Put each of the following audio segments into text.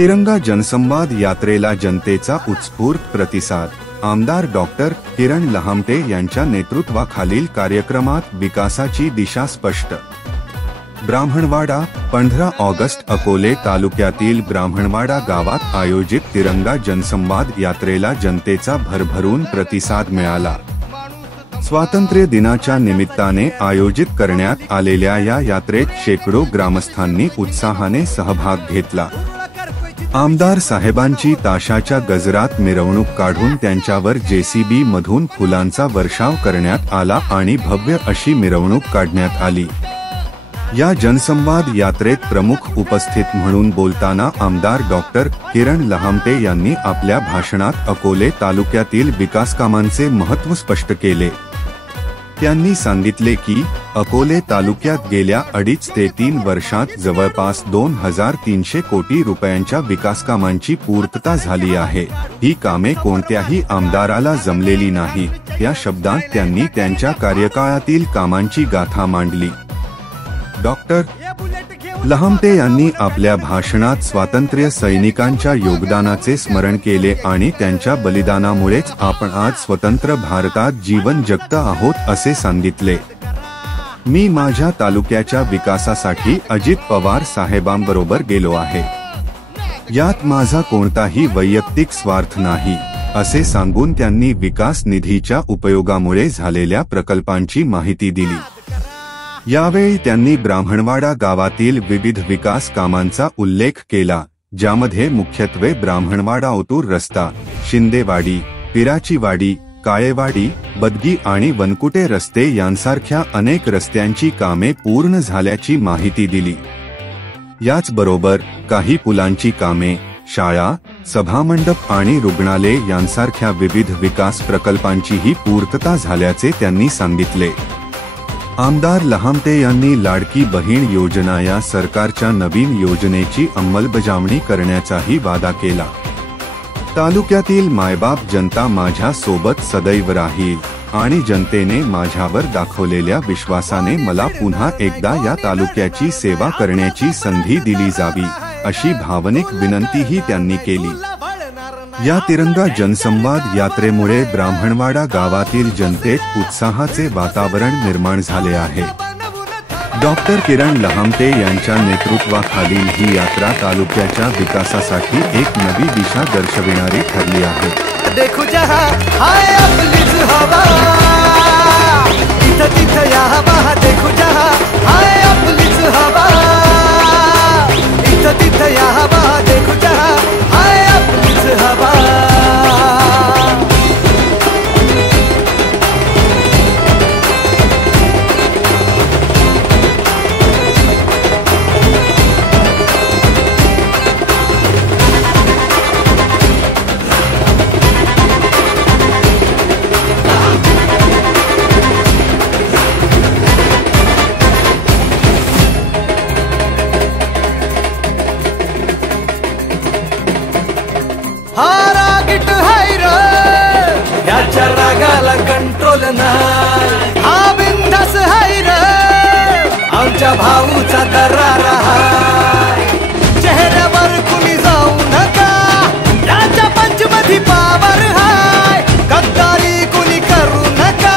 तिरंगा जनसंवाद यात्रेला जनतेचा उत्स्फूर्त प्रतिसाद। आमदार डॉक्टर किरण लहामटे यांच्या नेतृत्वाखालील कार्यक्रमात विकासाची दिशा स्पष्ट। ब्राह्मणवाडा 15 ऑगस्ट अकोले तालुक्यातील ब्राह्मणवाडा गावात आयोजित तिरंगा जनसंवाद यात्रेला जनतेचा भरभरून प्रतिसाद मिळाला। स्वातंत्र्य दिनाच्या निमित्ताने आयोजित करण्यात आलेल्या या यात्रेत शेकडो ग्रामस्थांनी उत्साहाने सहभाग घेतला। आमदार साहेबांची ताशाच्या गजरात मिरवणूक काढून त्यांच्यावर जेसीबी मधून फुलांचा वर्षाव करण्यात आला आणि भव्य अशी मिरवणूक काढण्यात आली। या जनसंवाद यात्रेत प्रमुख उपस्थित म्हणून बोलताना आमदार डॉक्टर किरण लहामटे यांनी आपल्या भाषणात अकोले तालुक्यातील विकासकामांचे महत्त्व स्पष्ट केले। त्यांनी सांगितले की अकोले तालुक्यात गेल्या 2.5 ते 3 वर्षात जवळपास 2300 कोटी रुपयांच्या विकासकामांची पूर्तता झाली आहे। ही कामे कोणत्याही आमदाराला जमलेली नाही। या शब्दात त्यांनी त्यांच्या कार्यकाळातील कामांची गाथा मांडली। डॉक्टर लहामटे यांनी आपल्या भाषणात स्वातंत्र्य सैनिकांच्या योगदानाचे स्मरण केले आणि त्यांच्या बलिदानामुळेच आपण आज स्वतंत्र भारतात जीवन जगत आहोत असे सांगितले। मी माझ्या तालुक्याच्या विकासासाठी अजित पवार साहेबांबरोबर गेलो आहे। यात माझा कोणताही वैयक्तिक स्वार्थ नाही असे सांगून त्यांनी विकास निधीच्या उपयोगामुळे झालेल्या प्रकल्पांची माहिती दिली। यावेळी त्यांनी ब्राह्मणवाडा गावातील विविध विकास कामांचा उल्लेख केला, ज्यामध्ये मुख्यत्वे ब्राह्मणवाडा ओतूर रस्ता, शिंदेवाडी, पिराची वाडी, काळेवाडी, बदगी आणि वनकुटे रस्ते यांसारख्या अनेक रस्त्यांची कामे पूर्ण झाल्याची माहिती दिली। याचबरोबर काही पुलांची कामे, शाळा, सभामंडप आणि रुग्णालय यांसारख्या विविध विकास प्रकल्पांचीही पूर्तता झाल्याचे त्यांनी सांगितले। आमदार लहामटे यांनी लाडकी बहीण योजना या सरकारच्या नवीन योजनेची अंमलबजावणी करण्याचाही वादा केला। तालुक्यातील मायबाप जनता माझ्या सोबत सदैव राहील आणि जनतेने माझ्यावर दाखवलेल्या विश्वासाने मला पुन्हा एकदा या तालुक्याची सेवा करण्याची संधी दिली जावी अशी भावनिक विनंतीही त्यांनी केली। या तिरंगा जनसंवाद यात्रेमुळे ब्राह्मणवाडा गावातील जनतेत उत्साहाचे वातावरण निर्माण झाले आहे। डॉक्टर किरण लहामटे यांच्या नेतृत्वाखालील ही यात्रा तालुक्याच्या विकासासाठी एक नवी दिशा दर्शविणारी ठरली आहे। देखो जहां हाय आपलीच हवा, इथं तिथं या हवा, देखो जहां हाय आपलीच हवा, इथं तिथं या हवा, देखो जहां हाय आपलीच हवा। रागाला कंट्रोल नाही, हा बिंदास हाय रे आमच्या भाऊचा दरार हाय। चेहऱ्यावर कुणी जाऊ नका, याच्या पंचमधी पावर हाय। गद्दारी कुणी करू नका,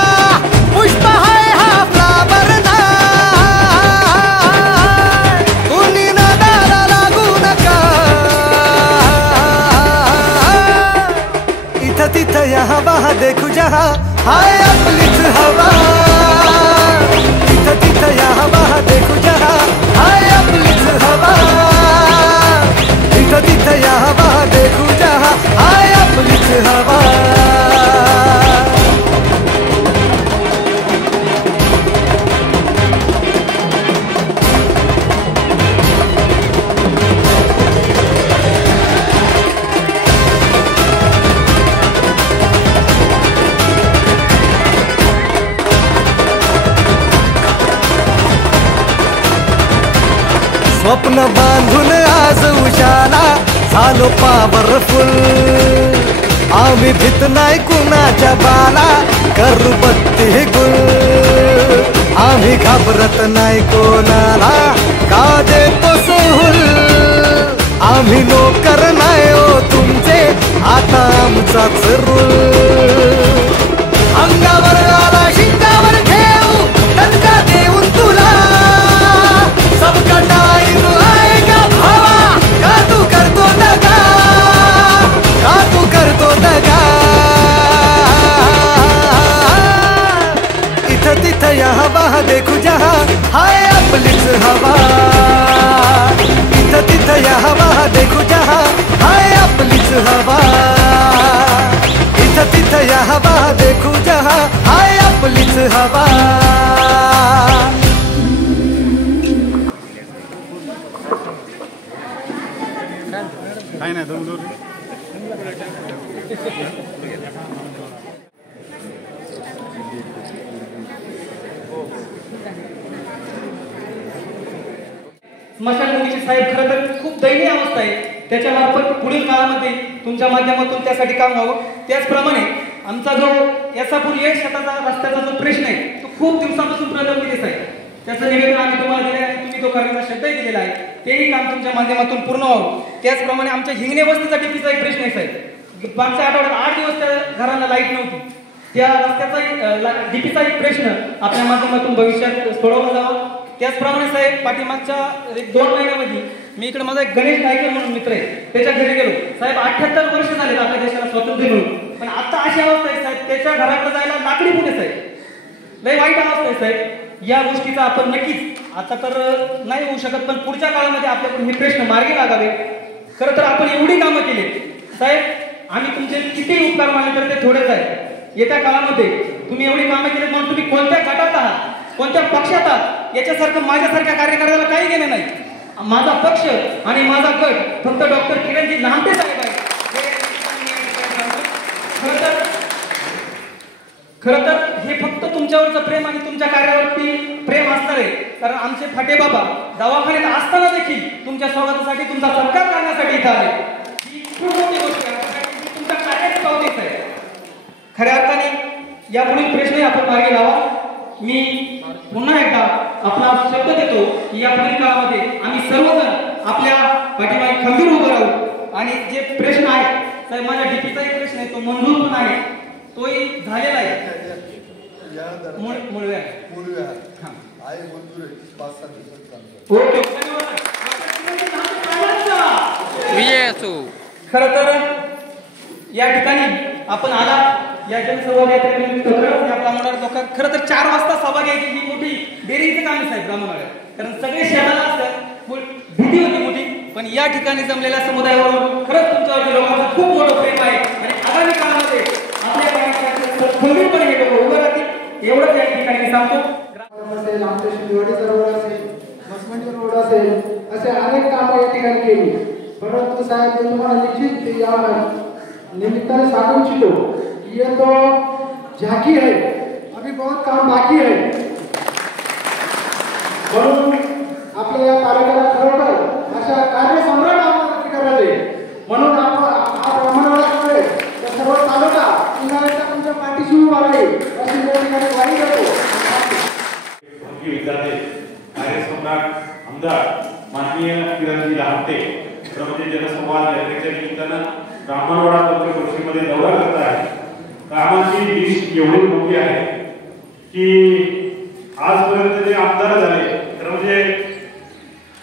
पुष्प हाय हा फ्लावर नाही। कुणी नादाला लागू नका, इथं तिथं या हवा, देखो जहां हाय आपलीच हवा, इथं तिथं या हवा, देखो जहां हाय आपलीच हवा, इथं तिथं या हवा, देखो जहां हाय आपलीच हवा। स्वप्न बांधून आज उजाला झालो पॉवरफुल, आम्ही भीत नाही कुणाच्या बाला, करू बत्ती गुल, आम्ही घाबरत नाही कोणाला, का देतो सहूल, आम्ही नोकर नाही हो तुमचे, आता आमचाच रूल. अंगावर आला शिंगावर ठेवू दणका देऊन तुला, सबका टाइम आएगा भावा, का तू करतो दगा, का तू करतो दगा. इथं तिथं या हवा देखू जहा, हाय आपलीच हवा. इथं तिथं या हवा देखू जहा, हाय आपलीच हवा. इथं तिथं या हवा देखू जहा, हाय आपलीच हवा. काय नाही दोन स्मशानभूमीची साहेब खरं तर खूप दयनीय अवस्था आहे. त्याच्यामार्फत पुढील काळामध्ये तुमच्या माध्यमातून त्यासाठी काम व्हावं. त्याचप्रमाणे आमचा जो यासापूर येळ शेताचा रस्त्याचा जो प्रश्न आहे तो खूप दिवसापासून प्रलंबित आहे. त्याचं निवेदन आम्ही तुम्हाला दिलं आहे, तुम्ही तो करण्याचा शब्दही दिलेला आहे. तेही काम तुमच्या माध्यमातून पूर्ण व्हावं. त्याचप्रमाणे आमच्या हिंगणे वस्तीचा डीपीचा एक प्रश्न आहे साहेब. मागच्या आठवड्यात 8 दिवस त्या घरांना लाईट नव्हती. त्या रस्त्याचा डीपीचा एक प्रश्न आपल्या माध्यमातून भविष्यात सोडवला जावा. त्याचप्रमाणे साहेब पाठीमागच्या 1-2 महिन्यामध्ये मी इकडे माझा एक गणेश नायकर म्हणून मित्र आहे, त्याच्या घरी गेलो. साहेब 78 वर्ष झाले आपल्या देशाला स्वातंत्र्य मिळून, पण आता अशी अवस्था आहे साहेब त्याच्या घराकडे जायला लाकडी पुणे साहेब. लय वाईट अवस्था आहे साहेब. या गोष्टीचा आपण नक्कीच आता तर नाही होऊ शकत, पण पुढच्या काळामध्ये आपल्याकडून हे प्रश्न मार्गी लागावे. खरं तर आपण एवढी कामं केली साहेब, आम्ही तुमचे किती उपकार मानले तर ते थोडेच आहे. येत्या काळामध्ये तुम्ही एवढी कामं केली म्हणून तुम्ही कोणत्या गटात आहात, कोणत्या पक्षात आहात याच्यासारखं माझ्यासारख्या कार्यकर्त्याला काही घेणं नाही. माझा पक्ष आणि माझा गट फक्त डॉक्टर किरणजी लहामटे साहेब आहे. खरं तर हे फक्त तुमच्यावरचं प्रेम आणि तुमच्या कार्यावरती प्रेम असणार आहे. कारण आमचे फाटे बाबा दवाखान्यात असताना देखील तुमच्या स्वागतासाठी तुमचा सत्कार करण्यासाठी इथं आले. ही खूप मोठी गोष्ट आहे, तुमच्या कार्याची पावतीच आहे. खऱ्या अर्थाने यापुढील प्रश्न आपण मागे लावा. मी पुन्हा एकदा आपला शब्द देतो की या पुढील काळामध्ये आम्ही सर्वजण आपल्या पाठीमागे खंबीर उभं राहू. आणि जे प्रश्न आहेत साहेब, माझ्या डीपीचा एक प्रश्न आहे तो मंजूर पण आहे, तोही झालेला आहे. खरं तर या ठिकाणी आपण आला या जनसंवाद खरं तर 4 वाजता सभा घ्यायची ही मोठी डेअरिंगचं काम आहे साहेब ब्राह्मणाला. कारण सगळे शहराला असतात, भीती होती मोठी, पण या ठिकाणी जमलेल्या समुदायावरून खरंच तुमच्यावरती लोकांचं खूप मोठं प्रेम आहे. आणि आगामी काळामध्ये आपल्या कार्यक्रमात खंबीरपणे हे लोक उभं राहतील एवढंच या ठिकाणी सांगतो. रोड असेल असे अनेक कामं या ठिकाणी केली. परंतु साहेब तुम्हाला निश्चित या निमित्ताने सांगू इच्छितो की ये तो झाकी है, अभी बहुत काम बाकी है. म्हणून आपल्या या तालुक्याला खरोखर अशा कार्यसम्राट आम्हाला करायचे. म्हणून आपण हा ब्राह्मणवाड्यामुळे सर्व तालुका पुन्हा तुमच्या पाठीशी उभा राहील अशी या ठिकाणी ग्वाही देतो. कार्यसम्राट आमदार माननीय किरणजी लहामटे म्हणजे जनसंवाद यात्रेच्या निमित्तानं ब्राह्मणवाडा पंचक्रोशीमध्ये दौरा करत आहे. कामाची लिस्ट एवढी मोठी आहे की आजपर्यंत जे आमदार झाले तर म्हणजे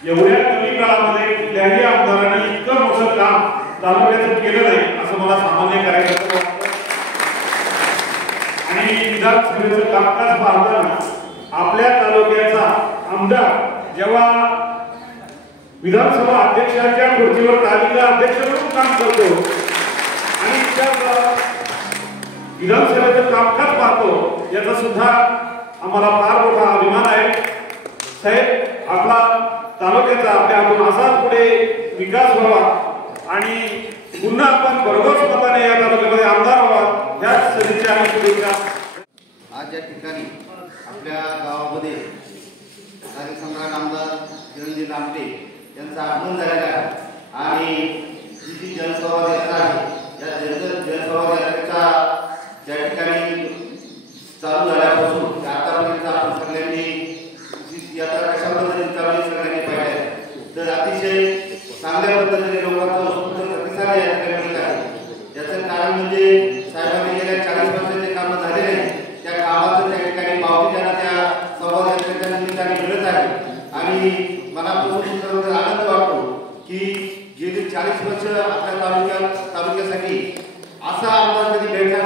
एवढ्या कमी काळामध्ये कुठल्याही आमदारांनी इतकं मोठं काम तालुक्याचं केलं नाही असं मला सामान्य करायचं वाटतं. आणि विधानसभेचं कामकाज पाहताना आपल्या तालुक्याचा आमदार जेव्हा विधानसभा अध्यक्षाच्या खुर्चीवर तालिका अध्यक्ष म्हणून काम करतो आणि त्या विधानसभेचं कामकाज पाहतो याचा सुद्धा आम्हाला फार मोठा अभिमान आहे. साहेब आपला तालुक्याचा आपल्याकडून असाच पुढे विकास व्हावा आणि पुन्हा आपण भरघोस मताने या तालुक्यामध्ये आमदार व्हावा ह्याच सदिच्छा आणि शुभेच्छा. आज या ठिकाणी आपल्या गावामध्ये कार्यसम्राट आमदार किरणजी लहामटे यांचं आगमन झालेलं आहे. आणि जी जनसंवाद यात्रा आहे या जनसंवाद यात्रेचा ज्या ठिकाणी चालू झाल्यापासून आतापर्यंत आपण सगळ्यांनी यात्रा कशा पद्धतीने चालू सगळ्यांनी पाहिजे तर अतिशय चांगल्या पद्धतीने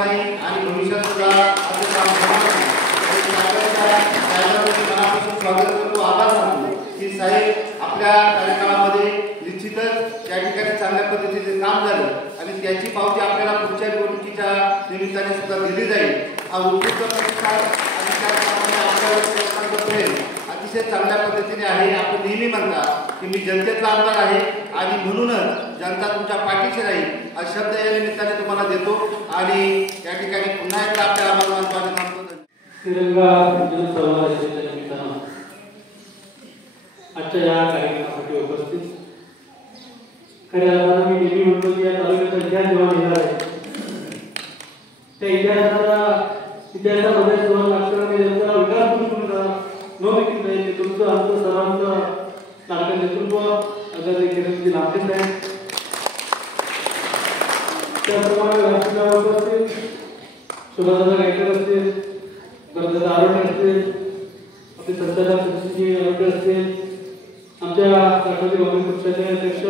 नाही आणि भविष्यात सुद्धा असं काम होणार नाही. साहेबांचं मनापासून स्वागत करतो, आभार मानतो की साहेब आपल्या कार्यकाळामध्ये निश्चितच त्या ठिकाणी चांगल्या पद्धतीने काम झालं आणि त्याची पावती आपल्याला पुढच्या निवडणुकीच्या निमित्ताने सुद्धा दिली जाईल. हा उत्कृष्ट प्रतिसाद आणि त्या कामामध्ये आपल्यावर लोकांचा प्रेम अतिशय चांगल्या पद्धतीने आहे. आपण नेहमी म्हणता की मी जनतेतला आमदार आहे आणि म्हणूनच जनता तुमच्या पाठीशी राहील हा शब्द या निमित्ताने तुम्हाला देतो आणि त्या ठिकाणी पुन्हा एकदा आपल्या आभार मानतो. तिरंगा जनसंवादाच्या निमित्तानं आजच्या या कार्यक्रमासाठी उपस्थित खऱ्या अर्थानं मी नेहमी म्हणतो की या तालुक्याचा इतिहास जेव्हा लिहिला आहे त्या इतिहासामध्ये सुरुवात लागताना त्यांचा विकास नोंद केली आहे. तुमचं आमचं सर्वांचं लाडकं नेतृत्व आदरणीय किरणजी लामटे साहेब, त्याप्रमाणे राष्ट्रपती असतील, सुभाषदादा गायकवाड असतील, भरतदादा आरोडे असतील, आपले संतदादा सचिनजी आरोडे असतील, आमच्या राष्ट्रवादी काँग्रेस पक्षाचे अध्यक्ष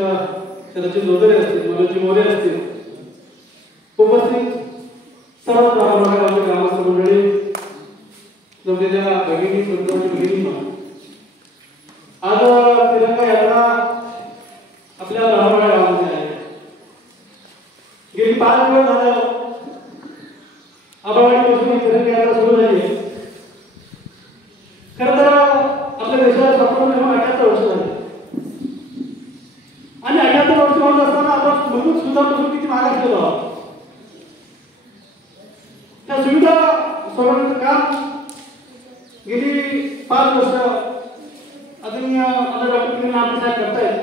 शरदजी जोदरे असतील, मनोजी मोरे असतील, उपस्थित सर्व ग्रामस्थ मंडळी, जमलेल्या भगिनी संतांची भगिनी, आज तिरंगा यात्रा आपल्या ब्राह्मण गावामध्ये आहे. गेली 5 दिवस झालं आबावाडीपासून तिरंगा यात्रा सुरू झाली आहे. खरं तर आपल्या देशाला स्वातंत्र्य मिळून 78 वर्ष झाली आणि 78 वर्ष होत असताना आपण मूलभूत सुविधांपासून किती मागास गेलो आहोत. त्या सुविधा सोडवण्याचं काम गेली 5 वर्ष अजून आता डॉक्टर किरण लामटे साहेब करतायत.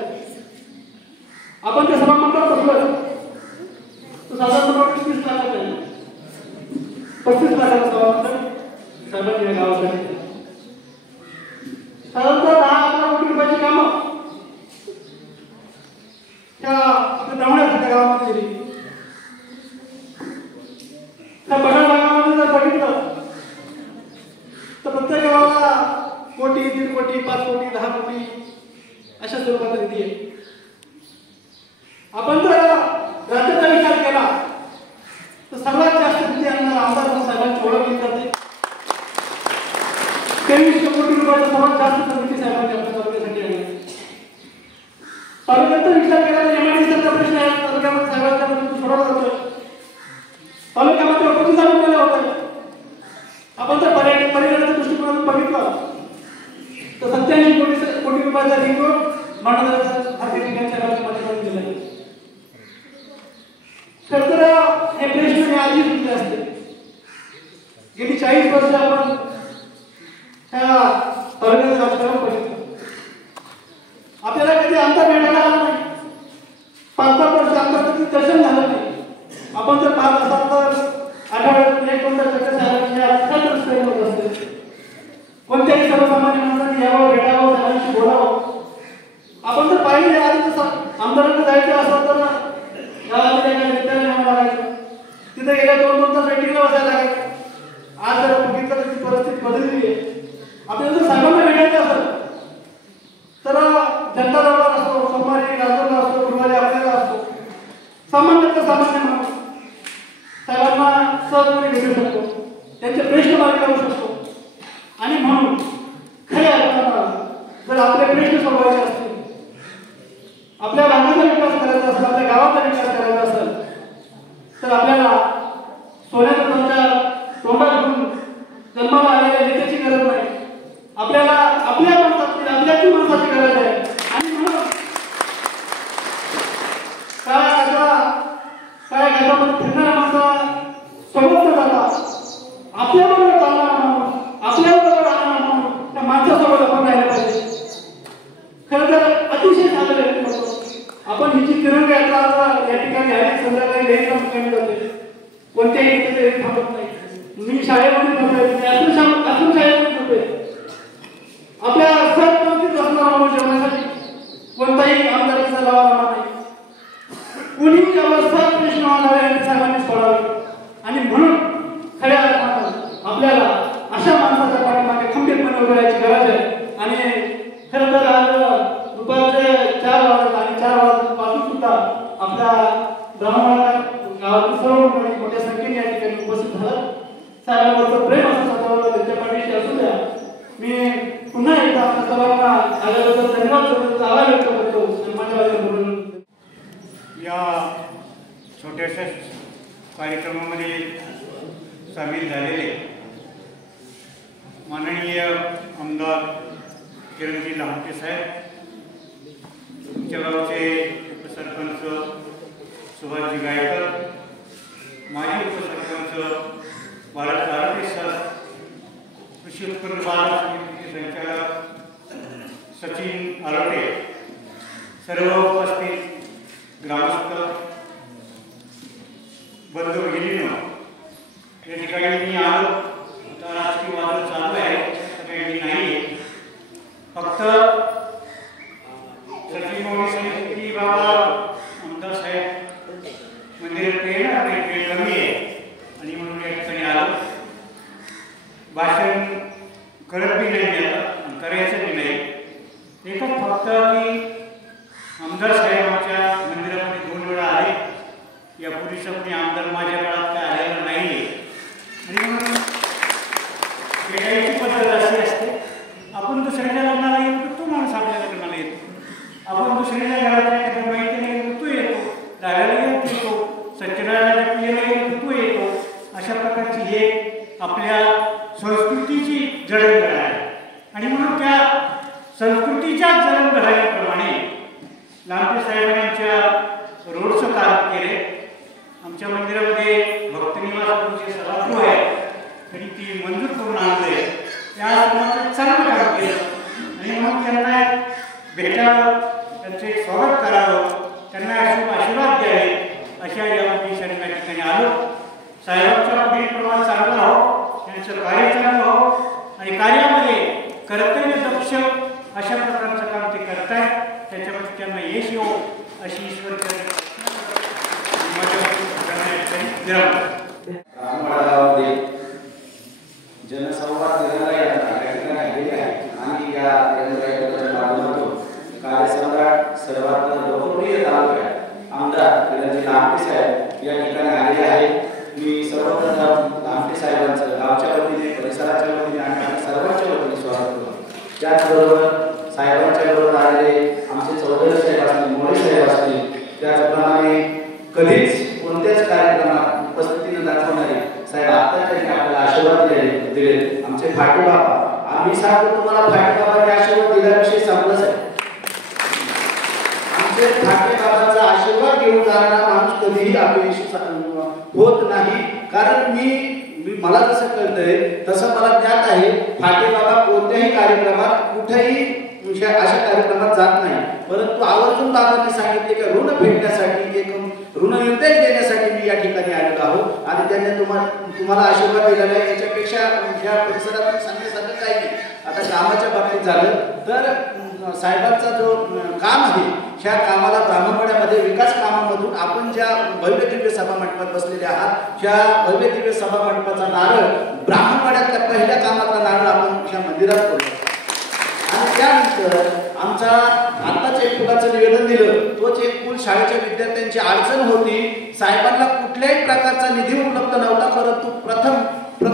आपण त्या सभामंडळात बसलो तर साधारण 30 लाखाचा आहे, 35 लाखाचा सभामंडळ साहेबांनी या गावासाठी साधारणतः 10-11 कोटी रुपयाची कामं त्या आपल्या ब्राह्मणाच्या गावामध्ये दिली. त्या बडा गावामध्ये जर बघितलं तर प्रत्येक गावाला कोटी, 1.5 कोटी, 5 कोटी, 10 कोटी अशा स्वरूपाचा निधी आहे. आपण जर राज्याचा विचार केला तर सर्वात जास्त निधी आणणारा आमदार साहेबांची ओळख केली जाते. 2300 कोटी रुपयाचा सर्वात जास्त निधी साहेबांनी आपल्या तालुक्यासाठी आणला. तालुक्याचा विचार केला तर एमआयडीसीचा प्रश्न आहे, तालुक्यामध्ये साहेबांच्या मदतीने सोडवला जातोय. तालुक्यामध्ये ऑपरेशन चालू केलं होतं. आपण जर पर्यटनाच्या दृष्टिकोनातून बघितलं तर 87 कोटी रुपयाचा रिंग रोड मानवताच्या भारतीय ठिकाणच्या साहेबांच्या माध्यमातून दिला आहे. खरं तर हे प्रश्न आधी सुटले असते. गेली 40 वर्ष आपण त्या तालुक्याचं राजकारण बघितलं. आपल्याला कधी अंतर मिळाला नाही, 5-5 वर्ष अंतर कधी दर्शन झालं नाही. आपण जर पाहत असाल तर आठवड्यातून 1-2 चक्कर साहेबांच्या असते. कोणत्याही सर्वसामान्य माणसाने यावं, भेटावं, साहेबांशी बोलावं. आपण जर पाहिजे आधी तसं आमदारांना जायचं असं तर गावामध्ये विद्यालय लागायचं, तिथे गेल्या 2-2 तास वेटिंगला बसायला लागायचं. आज जर बघितलं तर ती परिस्थिती बदलली आहे. आपल्याला जर साहेबांना भेटायचं असेल तर जनता दरबार असतो, सोमवारी राजूला असतो, गुरुवारी आपल्याला असतो. सामान्य माणूस साहेबांना सहजपणे भेटू शकतो, त्यांचे प्रश्न मार्गी लावू शकतो. आणि म्हणून खऱ्या अर्थानं जर आपले प्रश्न सोडवायचे असतील, आपल्या भागाचा विकास करायचा असेल, आपल्या गावाचा विकास करायचा असेल तर आपल्याला सोन्याचा संचार तोंडात घेऊन जन्माला आलेल्या नेत्याची गरज नाही. आपल्याला आपल्या माणसाची, आपल्याची माणसाची गरज आहे. आणि म्हणून काय गावामध्ये फिरणाऱ्या माणसा सोबत न जाता आपल्याबरोबर चालणारा माणूस, आपल्याबरोबर राहणारा माणूस, त्या माणसासोबत आपण राहायला पाहिजे. खरं तर अतिशय चांगलं आहे. आपण ही जी तिरंगा यात्रा या ठिकाणी आहे, संध्याकाळी लेणीला मुक्कामी जाते, कोणत्याही नेत्याचे थांबत नाही. मी शाळेमध्ये जातोय, असून शाळेमध्ये जातोय. आपल्या सहपंक्तीत असणारा माणूस जेवणासाठी कोणताही आमदारीचा लावा नाही. कुणीही अवस्था प्रश्न आणावे साहेबांनी सोडावे. आणि म्हणून खऱ्या अर्थानं आपल्याला अशा माणसाच्या पाठीमागे खंबीरपणे उभं राहायची गरज आहे. आणि खरं तर आज दुपारचे 4 वाजता आणि 4 वाजल्यापासून सुद्धा आपल्या ब्राह्मण गावातील सर्व मोठ्या संख्येने या ठिकाणी साहेबांवरचं प्रेम असं सर्वांना त्यांच्या पाठीशी असू द्या. मी पुन्हा एकदा आपल्या सर्वांना आल्याबद्दल धन्यवाद आभार व्यक्त करतो. या छोट्याशा कार्यक्रमामध्ये सामील झालेले माननीय आमदार किरणजी लहामटे साहेब, तुमच्या गावचे उपसरपंच सुभाषजी गायकर, माजी उपसरपंच भारत आरोग्य सर, कृषी उत्पन्न बाजार समितीचे संचालक सचिन आरोटे, सर्व उपस्थित ग्रामस्थ बंधू भगिनींनो, या ठिकाणी मी आलो आता राजकीय वाद चालू आहे काही नाही. फक्त सचिन मोदी सांगितले की बाबा आमदार साहेब मंदिरात येणार नाही, वेळ कमी आहे आणि म्हणून या ठिकाणी आलो. भाषण करत बी नाही आता, करायचं बी नाही. एकच फक्त की आमदार साहेब आमच्या मंदिरामध्ये 2 वेळा आले. यापूर्वी कोणी आमदार माझ्या काळात काय आलेलं नाही आहे आणि म्हणून भेटायची पद्धत अशी असते. आपण दुसऱ्याच्या लग्नाला येतो तो माणूस आपल्या लग्नाला येतो, आपण दुसऱ्याच्या घरात एखाद्या माहिती येतो तो येतो, डाव्याला येतो, सत्यनारायणाच्या पिढीला येतो तो येतो. अशा प्रकारची हे आपल्या संस्कृतीची जडणघडण आहे आणि म्हणून त्या संस्कृतीच्या जडणघडणीप्रमाणे लहामटे साहेबांच्या रोडचं काम केले. आमच्या मंदिरामध्ये भक्तनिवास सभागृह आहे आणि ती मंजूर करून आणले. त्या चांगलं काम केलं आणि म्हणून त्यांना भेटावं, त्यांचं एक स्वागत करावं, त्यांना आशीर्वाद द्यावे अशा या उद्देशाने त्या ठिकाणी आलो. साहेबांच्या पुढील प्रमाण चांगलं हो, त्यांचं कार्य चांगलं हो आणि कार्यामध्ये कर्तव्यदक्ष अशा प्रकारचं काम ते करतायत. त्याच्यामध्ये त्यांना यश येऊ अशी ईश्वर गावामध्ये जनसंवाद देणारा या ठिकाणी आलेले आहे आणि या माध्यमातून कार्यसम्राट सर्वात लोकप्रिय तालुक्यात आमदार किरणजी लहामटे साहेब या ठिकाणी आलेले आहेत. मी सर्वप्रथम लहामटे साहेबांचं गावच्या वतीने, परिसराच्या वतीने आणि सर्वांच्या वतीने स्वागत करतो. त्याचबरोबर साहेबांच्या बरोबर आलेले आमचे चौधरी साहेब असतील, मोरे साहेब असतील, त्याचप्रमाणे कधीच कोणत्याच कार्यक्रमात उपस्थिती न दाखवणारे साहेब आत्ताच्या आपल्याला आशीर्वाद दिले आमचे फाटे बाबा. आम्ही सांगतो तुम्हाला फाटे बाबांनी आशीर्वाद दिल्याविषयी संपलंच आहे. आमचे फाटे बाबांचा आशीर्वाद घेऊन जाणारा माणूस कधीही अपयशी होत नाही. कारण मला जसं कळतंय तसं मला ज्ञात आहे फाटे बाबा कोणत्याही कार्यक्रमात कुठेही अशा कार्यक्रमात जात नाही, परंतु आवर्जून बाबांनी सांगितले की ऋण फेडण्यासाठी, एक ऋण निर्देश देण्यासाठी मी या ठिकाणी आलेलो आहोत आणि त्यांनी तुम्हाला आशीर्वाद दिलेला आहे. याच्यापेक्षा या परिसरात सांगण्यासारखं काही नाही. आता कामाच्या बाबतीत झालं तर साहेबांचा जो काम आहे ह्या कामाला ब्राह्मणवाड्यामध्ये विकास कामामधून आपण ज्या भव्य दिव्य सभा मंडपात बसलेले आहात, त्या भव्य दिव्य सभा मंडपाचा नारळ ब्राह्मणवाड्यातल्या पहिल्या कामातला नारळ आपण ह्या मंदिरात पडलो आणि त्यानंतर आमचा आत्ताच एक फुलाचं निवेदन दिलं. तोच एक फुल शाळेच्या विद्यार्थ्यांची अडचण होती. साहेबांना कुठल्याही प्रकारचा निधी उपलब्ध नव्हता, परंतु प्रथम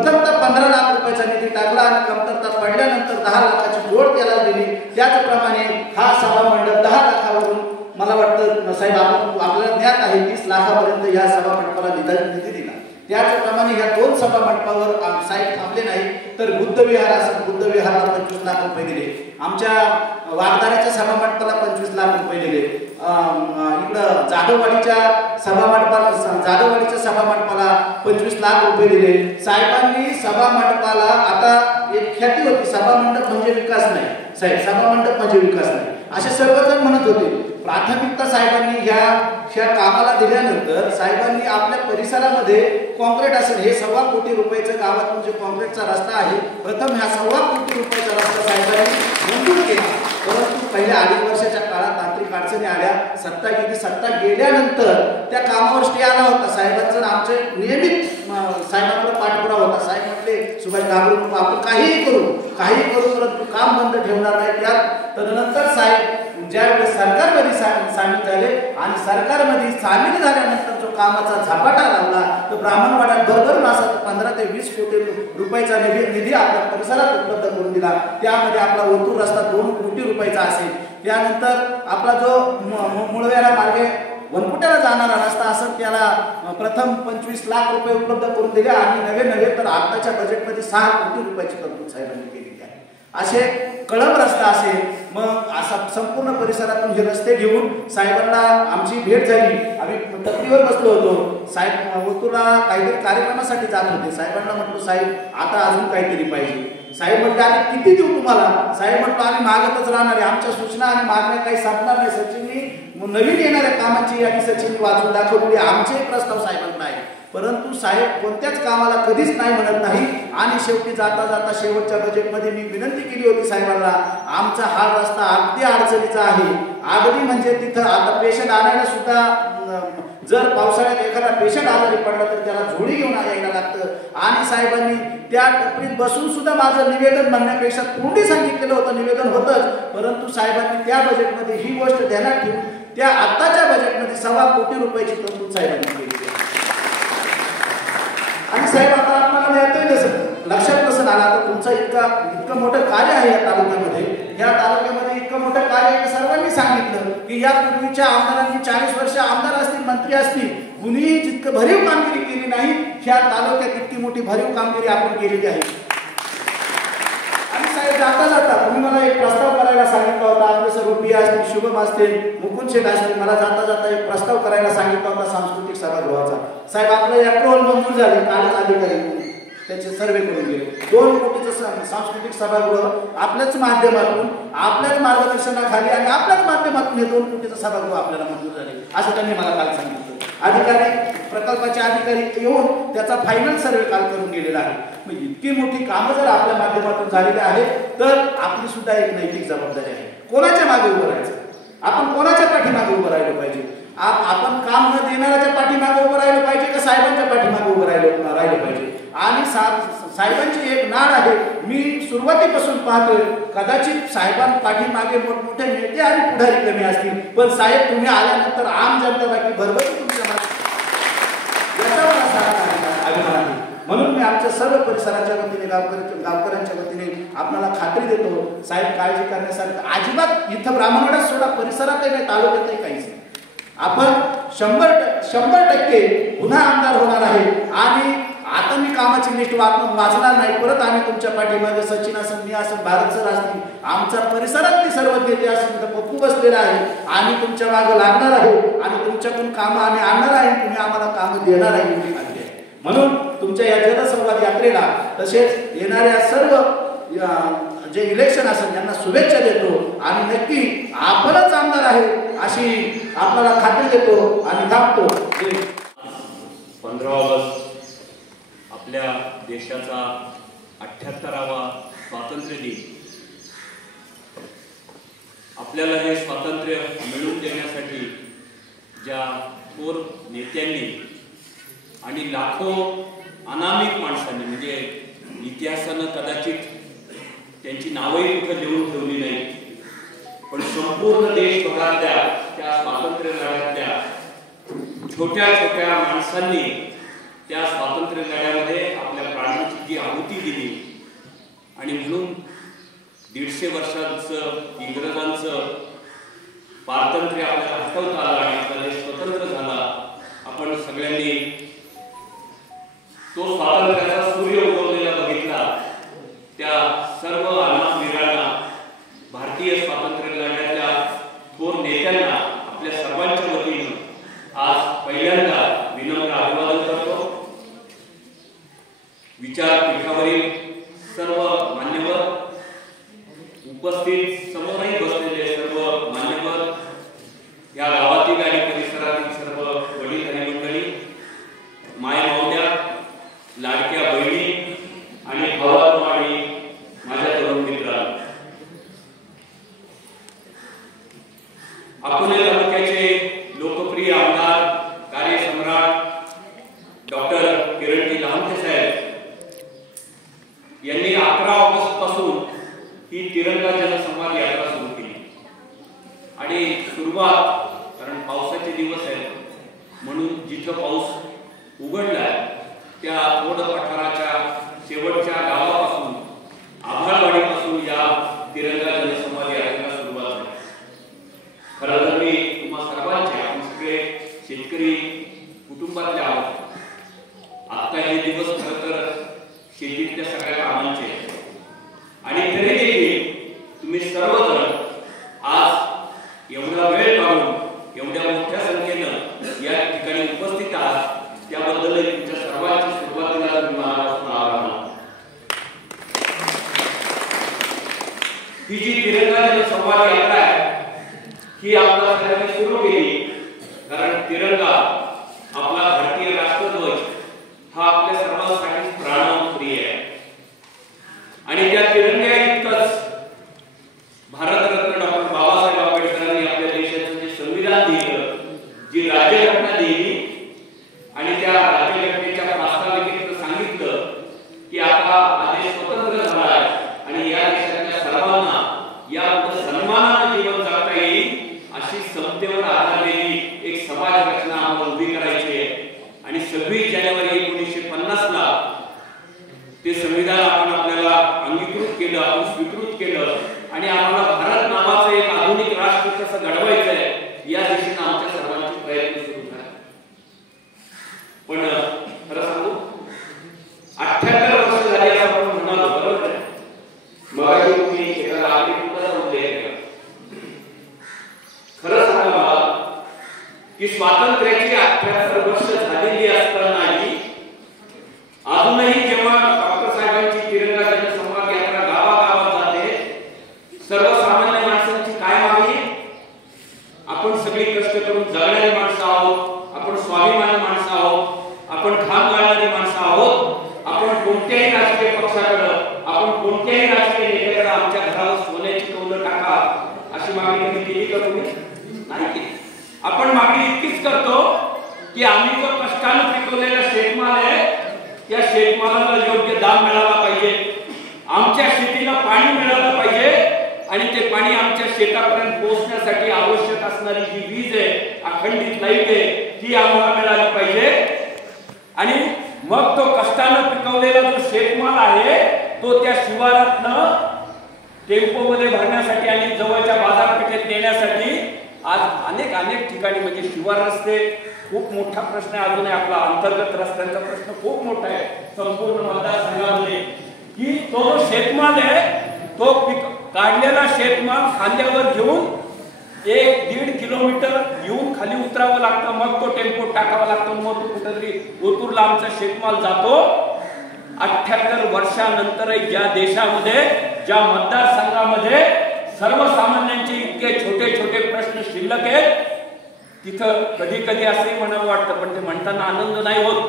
तर 15 लाख रुपयाचा निधी टाकला आणि कमतरता पडल्यानंतर 10 लाखाची जोड त्याला दिली. त्याचप्रमाणे हा सभा मंडप 10 लाखावरून मला वाटतं साहेब आपल्याला ज्ञात आहे 30 लाखापर्यंत या सभा मंडपाला निधी दिला. त्याचप्रमाणे ह्या 2 सभा मंडपावर साहेब थांबले नाही तर बुद्ध विहार असेल, बुद्ध विहाराला 25 लाख रुपये दिले. आमच्या वाघदाऱ्याच्या सभा मंडपाला 25 लाख रुपये दिले. इकडं जाधववाडीच्या सभा मंडपाला 25 लाख रुपये दिले. साहेबांनी सभा मंडपाला, आता एक ख्याती होती सभा मंडप म्हणजे विकास नाही, साहेब सभा मंडप म्हणजे विकास नाही असे सर्वजण म्हणत होते. प्राथमिकता साहेबांनी ह्या कामाला दिल्यानंतर साहेबांनी आपल्या परिसरामध्ये कॉन्क्रीट असेल, हे 1.25 कोटी रुपयाचं गावातून जे कॉन्क्रीटचा रस्ता आहे, प्रथम ह्या 1.25 कोटी रुपयाचा रस्ता साहेबांनी मंजूर केला. परंतु पहिल्या 2.5 वर्षाच्या काळात तांत्रिक अडचणी आल्या. सत्ता गेल्यानंतर त्या कामावर स्टे आला होता. साहेबांचं आमचे नियमित साहेबांकडे पाठपुरावा होता. साहेब म्हटले सुभाष घाबरू नको, आपण काहीही करू परंतु काम बंद ठेवणार नाही. तदनंतर साहेब ज्यावेळेस सरकारमध्ये सामील झाले आणि सरकारमध्ये सामील झाल्यानंतर जो कामाचा झपाटा लावला तो ब्राह्मणवाड्यात भरभरून असा 15 ते 20 कोटी रुपयाचा निधी आपल्या परिसरात उपलब्ध करून दिला. त्यामध्ये आपला ओतूर रस्ता 2 कोटी रुपयाचा असेल. त्यानंतर आपला जो मुळव्याला मार्गे वनकुट्याला जाणारा रस्ता असेल त्याला प्रथम 25 लाख रुपये उपलब्ध करून दिले आणि नवे तर आताच्या बजेटमध्ये 6 कोटी रुपयाची तरतूद साहेबांनी केलेली आहे. असे कळंब रस्ता असेल, मग असा संपूर्ण परिसरातून हे रस्ते घेऊन साहेबांना आमची भेट झाली. आम्ही टपरीवर बसलो होतो. साहेब ओतूरला काहीतरी कार्यक्रमासाठी जात होते. साहेबांना म्हटलो, साहेब आता अजून काहीतरी पाहिजे. साहेब म्हटले, आम्ही किती देऊ तुम्हाला? साहेब म्हटलं, आम्ही मागतच राहणार आहे. आमच्या सूचना आणि मागण्या काही संपणार नाही. सचिननी नवीन येणाऱ्या कामाची यादी सचिननी वाचून दाखवली. आमचे प्रस्ताव साहेबांना आहे, परंतु साहेब कोणत्याच कामाला कधीच नाही म्हणत नाही. आणि शेवटी जाता शेवटच्या बजेटमध्ये मी विनंती केली होती साहेबांना, आमचा हा रस्ता अगदी अडचणीचा आहे. अगदी म्हणजे तिथं आता पेशंट आणायला सुद्धा जर पावसाळ्यात एखादा पेशंट आजारी पडला तर त्याला झोळी घेऊन यायला लागतं. आणि साहेबांनी त्या टपरीत बसून सुद्धा माझं निवेदन म्हणण्यापेक्षा तोंडी सांगितलेलं होतं, निवेदन होतंच, परंतु साहेबांनी त्या बजेटमध्ये ही गोष्ट ध्यानात ठेवून त्या आत्ताच्या बजेटमध्ये 1.25 कोटी रुपयाची तरतूद साहेबांनी केली. आणि साहेब आता आपल्याला लक्षात नसेल आला, आता तुमचं इतकं मोठं कार्य आहे या तालुक्यामध्ये. या तालुक्यामध्ये इतकं मोठं कार्य आहे की सर्वांनी सांगितलं की या पूर्वीच्या आमदारांनी 40 वर्ष आमदार असतील, मंत्री असतील, कुणीही जितकं भरीव कामगिरी केली नाही, ह्या तालुक्यात इतकी मोठी भरीव कामगिरी आपण केलेली आहे. आणि साहेब जाता तुम्ही मला एक प्रस्ताव करायला सांगितला होता. आपले सर्व पी असतील, शुभम असतील, मुकुंद शेठ असतील, मला जाता एक प्रस्ताव करायला सांगितला होता सांस्कृतिक सभागृहाचा. साहेब आपलं अप्रूव्हल मंजूर झाले. कालच अधिकारी त्याचे सर्वे करून गेले. 2 कोटीचं सांस्कृतिक सभागृह आपल्याच माध्यमातून, आपल्याच मार्गदर्शनाखाली आणि आपल्याच माध्यमातून हे 2 कोटीचं सभागृह आपल्याला मंजूर झाले असं त्यांनी मला काल सांगितलं. अधिकारी, प्रकल्पाचे अधिकारी येऊन त्याचा फायनल सर्वे काल करून गेलेला आहे. मग इतकी मोठी कामं जर आपल्या माध्यमातून झालेली आहेत तर आपली सुद्धा एक नैतिक जबाबदारी आहे. कोणाच्या मागे उभं राहायचं? आपण कोणाच्या पाठीमागे उभं राहिलं पाहिजे? आपण काम न देणाऱ्याच्या पाठीमागे उभं राहिलं पाहिजे का साहेबांच्या पाठीमागे उभं राहिलं पाहिजे? आणि साहेबांची एक नाळ आहे, मी सुरुवातीपासून पाहतोय, कदाचित पाठीमागे मोठमोठे नेते आणि पुढारी कमी असतील, पण साहेब तुम्ही आल्यानंतर आम जनता बाकी भरभरून तुमच्या याचा मला अभिमान आहे. म्हणून मी आमच्या सर्व परिसराच्या वतीने, गावकऱ्यांच्या वतीने आपल्याला खात्री देतो, साहेब काळजी करण्यासारखं अजिबात इथं ब्राह्मणवाड्यात सोडा, परिसरातही नाही, तालुक्यातही काहीच नाही. आपण 100% पुन्हा आमदार होणार आहे. आणि आता मी कामाची लिस्ट वाचणार नाही, परत आम्ही तुमच्या पाठीमागे सचिन असेल, मी असेल, भारत सर असतील, आमच्या परिसरातली सर्व नेते असतील, तर पप्पू बसलेला आहे आणि तुमच्या मागे लागणार आहे आणि तुमच्याकडून कामं आम्ही आणणार आहे, तुम्ही आम्हाला कामं देणार आहे एवढी खात्री आहे. म्हणून तुमच्या या जनसंवाद यात्रेला तसेच येणाऱ्या सर्व जे इलेक्शन असेल यांना शुभेच्छा देतो आणि नक्की आपणच आमदार आहे अशी आपल्याला खात्री देतो आणि थांबतो. 15 ऑगस्ट आपल्या देशाचा 78वा स्वातंत्र्य दिन. आपल्याला हे स्वातंत्र्य मिळवून देण्यासाठी ज्या थोर नेत्यांनी आणि लाखो अनामिक माणसांनी, म्हणजे इतिहासानं कदाचित त्यांची नावही कुठं लिहून ठेवली नाही, पण संपूर्ण देशभरातल्या त्या स्वातंत्र्य लढ्यातल्या छोट्या छोट्या माणसांनी त्या स्वातंत्र्य लढ्यामध्ये आपल्या प्राणांची जी आहुती दिली आणि म्हणून 150 वर्षांचं इंग्रजांचं पारतंत्र्य आपल्याला हटवता आलं आणि आपला देश स्वतंत्र झाला. आपण सगळ्यांनी तो स्वातंत्र्याचा सूर्य उगवलेला बघितला. त्या सर्व अनामवीरांना, भारतीय स्वातंत्र्य लढ्यातल्या थोर नेत्यांना आपल्या सर्वांच्या वतीनं आज पहिल्यांदा विनम्र अभिवादन करतो. विचारपीठावरील सर्व मान्यवर, उपस्थित समोरही बसलेले सर्व मान्यवर, या गावातील आणि परिसरातील सर्व वडील आणि मंडळी, मायमावल्या, लाडक्या बहिणी आणि भावांनो आणि माझ्या तरुण मित्रांनो, अकोले तालुक्याचे लोकप्रिय आमदार, कार्यसम्राट डॉक्टर किरणजी लहामटे साहेब यांनी 11 ऑगस्ट पासून ही तिरंगा जनसंवाद यात्रा सुरू केली. आणि सुरुवात, कारण पावसाचे दिवस आहेत म्हणून जिथं पाऊस उघडलाय त्या ओढ पठाराच्या शेवटच्या गावापासून आभाळवाडीपासून या तिरंगा जनसंवाद यात्रेला सुरुवात झाली. खरं तर मी तुम्हा सर्वांचे, आपण सगळे शेतकरी कुटुंबातले आहोत. आता हे दिवस खरं तर शेतीतल्या सगळ्या कामांचे आणि तरी देखील तुम्ही सर्वजण आज एवढा वेळ काढून एवढ्या मोठ्या संख्येनं या ठिकाणी उपस्थित आहात, त्याबद्दल तुमच्या सर्वांची सुरुवातीला मी मनापासून आभार मानतो. ही जी तिरंगा जनसंवाद यात्रा आहे ही आपल्या सर्वांनी सुरू केली कारण तिरंगा आपला भारतीय राष्ट्रध्वज हा आपल्या सर्वांसाठी प्राणप्रिय आहे आणि त्या तिरंग्या इतकंच भारतरत्न डॉक्टर बाबासाहेब आंबेडकरांनी आपल्या देशाचं जे संविधान दिलं, जी राज्यघटना दिली आणि त्या राज्यघटनेच्या प्रास्ताविकेत सांगितलं की आता हा देश स्वतंत्र झाला आहे आणि या देशाच्या सर्वांना या सन्मानाने जीवन जगता येईल अशी समतेवर आधारलेली एक समाज रचना आपण उभी करायची आहे. आणि 26 जानेवारी 1950 ला ते संविधान आपण आपल्याला अंगीकृत केलं, आपण स्वीकृत केलं आणि आम्हाला भारत नावाचं एक आधुनिक राष्ट्र कसं घडवायचं आहे या दिशेने आमच्या सर्वांचे प्रयत्न सुरू झाले. पण खरं सांगू 78 वर्ष झाली असं आपण म्हणालो, बरोबर आहे. मग तुम्ही एका नागरिकाचा उल्लेख केला. खरं सांगा मला की स्वातंत्र्याची 78 वर्ष झालेली असतानाही अजूनही जेव्हा डॉक्टर साहेबांची तिरंगा जनसंवाद यात्रा गावागावात जाते, सर्वसामान्य माणसांची काय मागणी? आपण सगळी कष्ट करून जगणारी माणसं आहोत, आपण स्वाभिमानी माणसं आहोत, आपण घाम गाळणारी माणसं आहोत, आपण कोणत्याही राजकीय पक्षाकडे, आपण कोणत्याही राजकीय नेत्याकडे आमच्या घरावर सोन्याची कौलं टाका अशी मागणी कधी केली का तुम्ही? नाही केली. आपण मागणी इतकीच करतो की आम्ही जो कष्टाने पिकवलेला शेतमाल आहे त्या शेतमालाला योग्य दाम मिळाला पाहिजे, आमच्या शेतीला पाणी मिळालं पाहिजे आणि ते पाणी आमच्या शेतापर्यंत पोहोचण्यासाठी आवश्यक असणारी जी वीज आहे, अखंडित लाईट आहे, ती आम्हाला मिळाली पाहिजे. आणि मग तो कष्टानं पिकवलेला जो शेतमाल आहे तो त्या शिवारातनं टेम्पोमध्ये भरण्यासाठी आणि जवळच्या बाजारपेठेत नेण्यासाठी आज अनेक ठिकाणी म्हणजे शिवार रस्ते खूप मोठा प्रश्न आहे. अजूनही आपला अंतर्गत रस्त्यांचा प्रश्न खूप मोठा आहे संपूर्ण मतदारसंघामध्ये की तो जो शेतमाल आहे तो काढलेला शेतमाल खांद्यावर घेऊन 1-1.5 किलोमीटर येऊन खाली उतरावं लागतं, मग तो टेम्पो टाकावा लागतो, मग तो कुठेतरी ओतूरला आमचा शेतमाल जातो. 78 वर्षानंतरही ज्या देशामध्ये, ज्या मतदारसंघामध्ये सर्वसामान्यांचे इतके छोटे छोटे प्रश्न शिल्लक आहेत तिथं कधी कधी असंही म्हणावं वाटतं, पण ते म्हणताना आनंद नाही होत.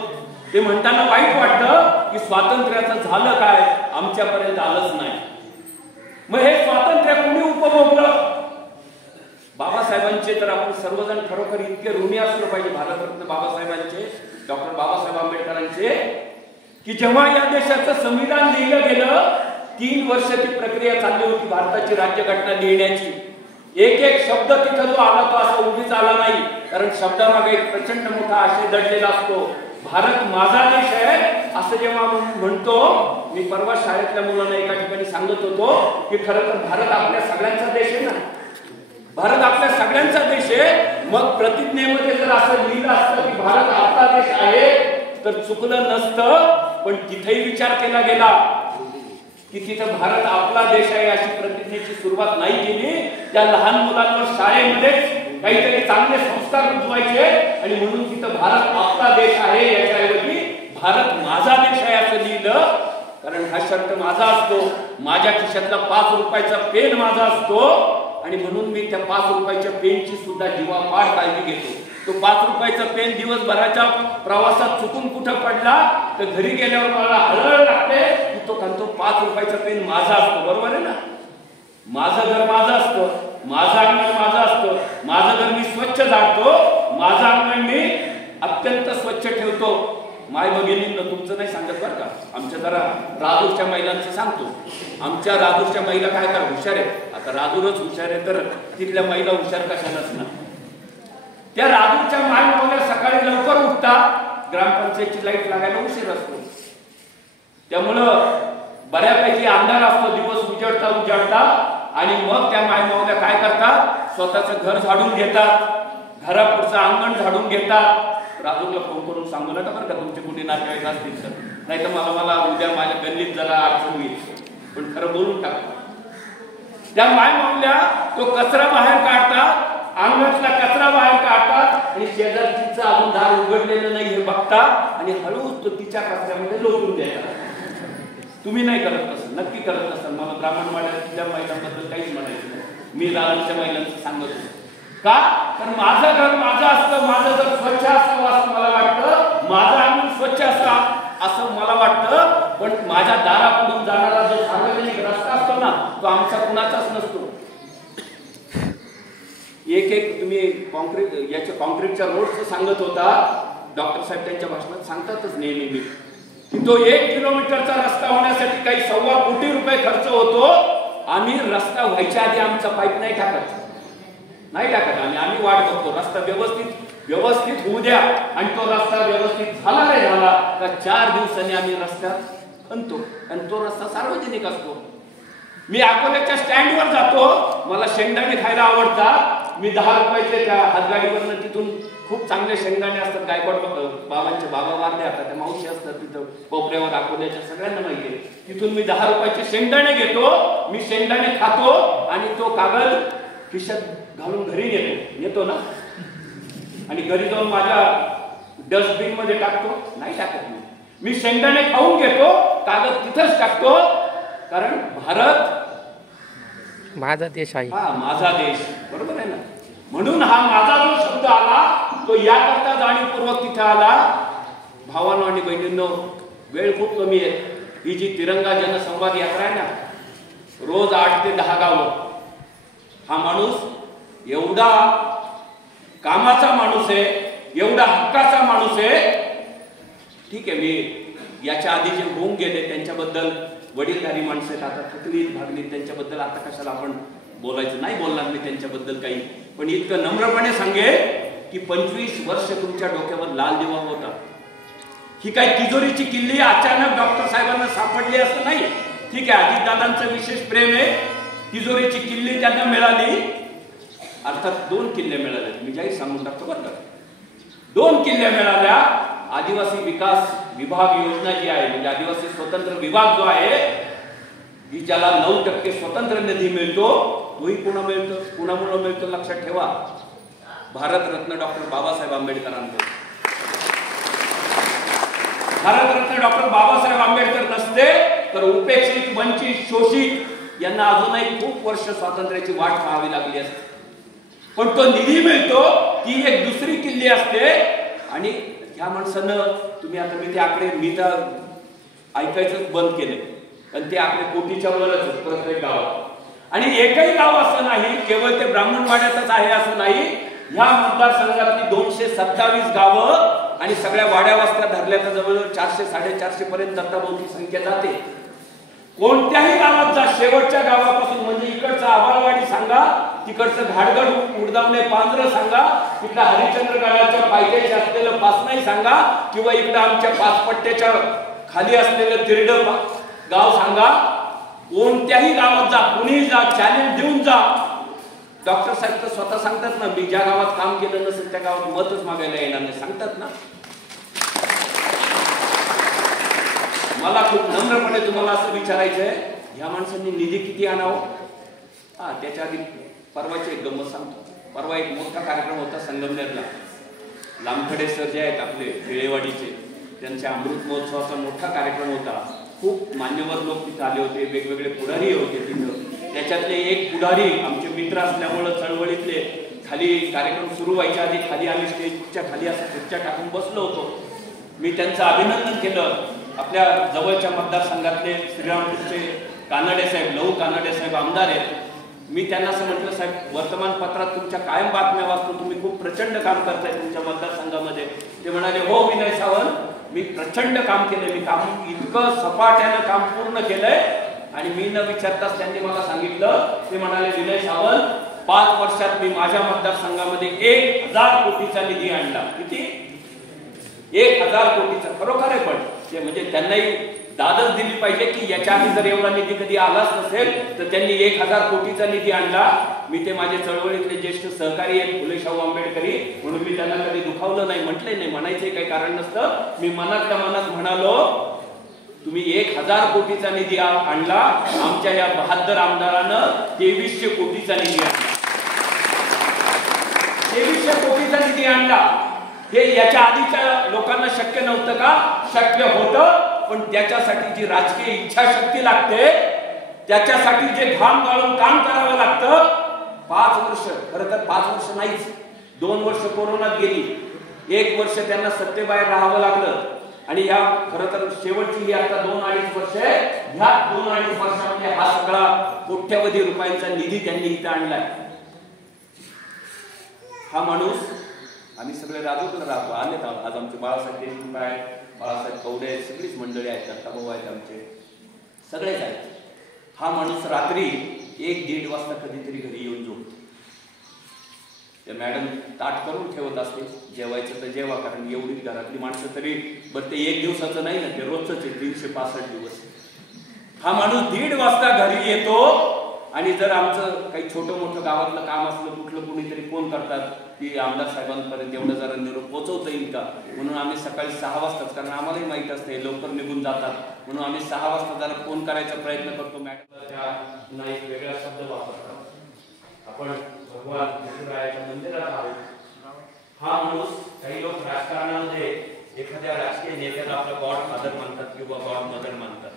ते म्हणताना वाईट वाटतं की स्वातंत्र्याचं झालं काय, आमच्यापर्यंत आलंच नाही. मग हे स्वातंत्र्य कुणी उपभोगलं? बाबासाहेबांचे तर आपण सर्वजण खरोखर इतके ऋणी असलं पाहिजे भारतरत्न बाबासाहेबांचे, डॉक्टर बाबासाहेब आंबेडकरांचे, की जेव्हा या देशाचं संविधान लिहिलं गेलं 3 वर्ष ती प्रक्रिया चालली होती भारताची राज्यघटना लिहिण्याची. एक शब्द तिथं जो आला तो असा उगीच आला नाही, कारण शब्दामागे एक प्रचंड मोठा आशय दडलेला असतो. भारत माझा देश आहे असं जेव्हा म्हणतो, मी परवा शाळेतल्या मुलांना एका ठिकाणी सांगत होतो की खरं तर भारत आपल्या सगळ्यांचा देश आहे ना, भारत आपल्या सगळ्यांचा देश आहे. मग प्रतिज्ञेमध्ये जर असं लिहिलं असतं की भारत आपला देश आहे तर चुकलं नसतं, पण तिथेही विचार केला गेला की तिथं भारत आपला देश आहे अशी प्रतिज्ञेची सुरुवात नाही केली. त्या लहान मुलांवर शाळेमध्ये काहीतरी चांगले संस्कार रुजवायचे आणि म्हणून तिथं भारत आपला देश आहे याच्याऐवजी भारत माझा देश आहे असं लिहिलं. कारण हा शर्ट माझा असतो, माझ्या खिशातला 5 रुपयाचा पेन माझा असतो आणि म्हणून मी त्या 5 रुपयाच्या पेनची सुद्धा जीवापाड काळजी घेतो. तो 5 रुपयाचा पेन दिवसभराच्या प्रवासात चुकून कुठं पडला तर घरी गेल्यावर मला हळहळ लागते की तो 5 रुपयाचा पेन माझा असतो. बरोबर आहे ना? माझं घर माझं असतं, माझं अंगण माझं असतं, माझं घर मी स्वच्छ झाडतो, माझं अंगण मी अत्यंत स्वच्छ ठेवतो. माय भगिनींना तुमचं नाही सांगत बरं का, आमच्या जरा राजूरच्या महिलांचं सांगतो. आमच्या राजूरच्या महिला काय काय हुशार आहेत. आता राजूरच हुशार आहे तर तिथल्या महिला हुशार कशा नसणार. त्या राजूरच्या माय सकाळी लवकर उठतात ग्रामपंचायतची लाईट लागायला उशीर असतो. त्यामुळं बऱ्यापैकी अंधार असतो, दिवस उजाडता आणि मग त्या मायमावल्या काय करतात, स्वतःचं घर झाडून घेतात, घरापुढचं अंगण झाडून घेतात. राजूला फोन करून सांगू नका बरं का तुमचे कुठे नातेवाईक असतील तर, नाही तर मला उद्या माझ्या गल्लीत जरा अडचण होईल. पण खरं बोलून टाकतात. त्या मायमावल्या तो कचरा बाहेर काढतात, अंगणातला कचरा बाहेर काढतात आणि शेजारचीचं अजून दार उघडलेलं नाही हे बघतात आणि हळूच तो तिच्या कचऱ्यामध्ये लोटून द्यायचा. तुम्ही नाही करत असं, नक्की करत असाल. मला ब्राह्मणवाड्यातल्या महिलांबद्दल काहीच म्हणायचं नाही. मी दादांच्या महिलांचं सांगत होतो का, कारण माझं घर माझं असतं, माझं घर स्वच्छ असावं असं मला वाटतं, माझं अंगण स्वच्छ असावं असं मला वाटतं. पण माझ्या दारापुढून जाणारा जो सार्वजनिक रस्ता असतो ना, तो आमचा कुणाचाच नसतो. एक तुम्ही कॉन्क्रीटच्या रोडचं सांगत होता, डॉक्टर साहेब त्यांच्या भाषणात सांगतातच नेहमी की तो 1 किलोमीटरचा रस्ता होण्यासाठी काही 1.25 कोटी रुपये खर्च होतो. आम्ही रस्ता व्हायच्या आधी आमचा पाईप नाही टाकत आम्ही वाट बघतो. रस्ता व्यवस्थित होऊ द्या आणि तो रस्ता व्यवस्थित झाला नाही झाला तर 4 दिवसांनी आम्ही रस्त्यात खणतो आणि तो रस्ता सार्वजनिक असतो. मी अकोल्याच्या स्टँडवर जातो, मला शेंगदाणे खायला आवडतात. मी 10 रुपयाचे त्या हातगाडीवरनं तिथून खूप चांगले शेंगदाणे असतात, गायकवाड बाबांचे बाबा वारले आता, त्या मावशी असतात तिथं कोपऱ्यावर अकोल्याच्या, सगळ्यांना माहिती आहे. तिथून मी 10 रुपयाचे शेंगदाणे घेतो, मी शेंगदाणे खातो आणि तो कागद खिशात घालून घरी येतो ना, आणि घरी जाऊन माझ्या डस्टबिन मध्ये टाकतो. नाही टाकत मी शेंगदाणे खाऊन घेतो, कागद तिथंच टाकतो. कारण भारत माझा देश आहे, हा माझा देश, बरोबर आहे ना. म्हणून हा माझा जो शब्द आला तो याकरता जाणीवपूर्वक तिथे आला. भावांनो आणि बहिणींनो, वेळ खूप कमी आहे. ही जी तिरंगा जनसंवाद यात्रा आहे ना, रोज 8 ते 10 गावं. हा माणूस एवढा कामाचा माणूस आहे, एवढा हक्काचा माणूस आहे. ठीक आहे, मी याच्या आधी जे होऊन गेले त्यांच्याबद्दल, वडीलधारी माणसं आहेत, आता थकली भागली, त्यांच्याबद्दल आता कशाला आपण बोलायचं, नाही बोलणार मी त्यांच्याबद्दल काही. पण इतकं नम्रपणे सांगेल की 25 वर्ष तुमच्या डोक्यावर लाल दिवा होता. ही काही तिजोरीची किल्ली अचानक डॉक्टर साहेबांना सापडली असं नाही. ठीक आहे, अजितदादांचं विशेष प्रेम आहे, तिजोरीची किल्ली त्यांना मिळाली. अर्थात 2 किल्ले मिळाले, मी जाहीर सांगून टाकतो बरं का. 2 किल्ले मिळाल्या. आदिवासी विकास विभाग योजना जी आहे, म्हणजे आदिवासी स्वतंत्र विभाग जो आहे, की ज्याला 9% स्वतंत्र निधी मिळतो, तोही कुणामुळे मिळतो लक्षात ठेवा, भारतरत्न डॉक्टर बाबासाहेब आंबेडकरांमुळे. भारतरत्न डॉक्टर बाबासाहेब आंबेडकर नसते तर उपेक्षित, वंचित, शोषित यांना अजूनही खूप वर्ष स्वातंत्र्याची वाट पाहावी लागली असते. पण तो निधी मिळतो, ती एक दुसरी किल्ली असते. आणि ह्या माणसानं, तुम्ही आता मी ते आकडे मी तर ऐकायचंच बंद केले, पण ते आकडे कोटीच्या वरच प्रत्येक गावात. आणि एकही गाव असं नाही, केवळ ते ब्राह्मणवाड्यातच आहे असं नाही. ह्या मतदारसंघातली 227 गावं आणि सगळ्या वाड्या वस्त्या धरल्या तर जवळजवळ 400-450 पर्यंत दत्ताभाऊची संख्या जाते. कोणत्याही गावात जा, शेवटच्या गावापासून, म्हणजे इकडचं आबाळवाडी सांगा, तिकडचं घाटगड उडदावणे पांजरं सांगा, तिकडं हरिश्चंद्रगडाच्या पायथ्याशी असलेलं पासनाई सांगा, किंवा इकडं आमच्या पाचपट्ट्याच्या खाली असलेलं तिरड गाव सांगा. कोणत्याही गावात जा, कुणीही जा, चॅलेंज देऊन जा. डॉक्टर साहेब तर स्वतः सांगतात ना, मी ज्या गावात काम केलं नसेल त्या गावात मतच मागायला येणार नाही, सांगतात ना. मला खूप नम्रपणे तुम्हाला असं विचारायचंय, ह्या माणसांनी निधी किती आणावं? त्याच्या आधी परवाची एक गंमत सांगतो. परवा एक मोठा कार्यक्रम होता संगमनेरला. लामखडे सर जे आहेत आपले खेळेवाडीचे, त्यांच्या अमृत महोत्सवाचा मोठा कार्यक्रम होता. खूप मान्यवर लोक तिथे आले होते, वेगवेगळे पुढारी होते तिथं. त्याच्यातले एक पुढारी आमचे मित्र असल्यामुळं चळवळीतले, खाली कार्यक्रम सुरू व्हायच्या आधी खाली आम्ही स्टेजच्या खाली असं खुर्च्या टाकून बसलो होतो. मी त्यांचं अभिनंदन केलं. आपल्या जवळच्या मतदारसंघातले श्रीरामपूरचे कानडे साहेब, लहू कानडे साहेब आमदार आहेत. मी त्यांना असं म्हटलं, साहेब वर्तमानपत्रात तुमच्या कायम बातम्या वाचतो, तुम्ही खूप प्रचंड काम करताय तुमच्या मतदारसंघामध्ये. ते म्हणाले, हो विनय सावंत, मी प्रचंड काम केलंय, मी काम इतकं सपाट्यानं काम पूर्ण केलंय. आणि मी न विचारताच त्यांनी मला सांगितलं, ते म्हणाले, विनय सावंत, 5 वर्षात मी माझ्या मतदारसंघामध्ये 1000 कोटीचा निधी आणला. किती? 1000 कोटीचं खरोखर आहे. पण ते म्हणजे त्यांनाही दादच दिली पाहिजे की याच्या आधी जर एवढा निधी कधी आलाच नसेल तर त्यांनी 1000 कोटीचा निधी आणला. मी ते माझे चळवळीतले ज्येष्ठ सहकारी आहेत फुले शाहू आंबेडकरी, म्हणून मी त्यांना कधी दुखावलं नाही, म्हटलंय नाही, म्हणायचं काही कारण नसतं. मी मनातल्या मनात म्हणालो तुम्ही 1000 कोटीचा निधी आणला, आमच्या या 72 आमदारानं 2300 कोटीचा निधी आणला. 2300 कोटीचा निधी आणला. हे याच्या आधीच्या लोकांना शक्य नव्हतं का? शक्य होतं, पण त्याच्यासाठी जी राजकीय इच्छाशक्ती लागते, त्याच्यासाठी जे घाम गाळून काम करावं लागतं. 5 वर्ष, खरं तर 5 वर्ष नाहीच, 2 वर्ष कोरोनात गेली, 1 वर्ष त्यांना सत्तेबाहेर राहावं लागलं. आणि या खरं तर शेवटची ही आता 2-2.5 वर्ष आहे. ह्या 2-2.5 वर्षामध्ये हा सगळा कोट्यवधी रुपयांचा निधी त्यांनी इथं आणलाय. हा माणूस, आम्ही सगळे राजूरला राहतो, आलेत आज आमचे बाळासाहेब देशमुख आहेत, बाळासाहेब कवडे आहेत, सगळीच मंडळी आहेत, दत्ताभाऊ आहेत, आमचे सगळेच आहेत. हा माणूस रात्री 1-1:30 वाजता कधीतरी घरी येऊन झोपतो. त्या मॅडम ताट करून ठेवत असते, जेवायचं तर जेवा, कारण एवढी घरातली माणसं तरी बरं ते 1 दिवसाचं नाही ना, ते रोजच आहे, 365 दिवस. हा माणूस 1:30 वाजता घरी येतो. आणि जर आमचं काही छोटं मोठं गावातलं काम असलं, कुठलं कुणीतरी फोन करतात की आमदार साहेबांपर्यंत एवढं जरा निरोप पोहोचवता येईल का, म्हणून आम्ही सकाळी 6 वाजताच, कारण आम्हालाही माहित असते लवकर निघून जातात, म्हणून आम्ही 6 वाजता जरा फोन करायचा प्रयत्न करतो. मॅडमला एक वेगळा शब्द वापरतात, आपण भगवान विष्णुरायाच्या मंदिरात आहोत. हा माणूस, काही लोक राजकारणामध्ये एखाद्या राजकीय नेत्याला आपला गॉड फादर मानतात किंवा गॉड मदर मानतात.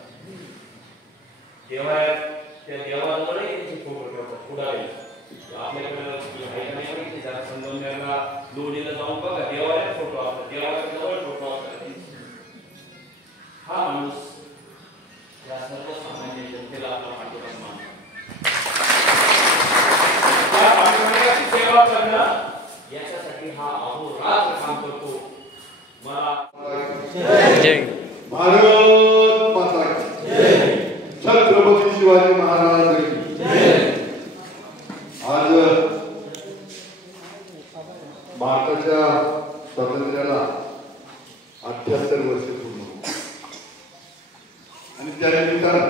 त्या देवाजवळ त्यांचे फोटो ठेवतात पुढारी. आपल्याकडे संगमनेरला लोणीला जाऊन बघा, देवाला फोटो असतात, देवाच्या जवळ फोटो असतात. हा माणूस या सर्वसामान्य जनतेला आपला पाठिंबा मानतो. या पाठिंब्याची सेवा करणं याच्यासाठी हा अहोरात्र काम करतो. मला भारत माता की जय, छत्रपती शिवाजी महाराज की जय. आज भारताच्या स्वातंत्र्याला 78 वर्ष पूर्ण आणि त्यानिमित्तानं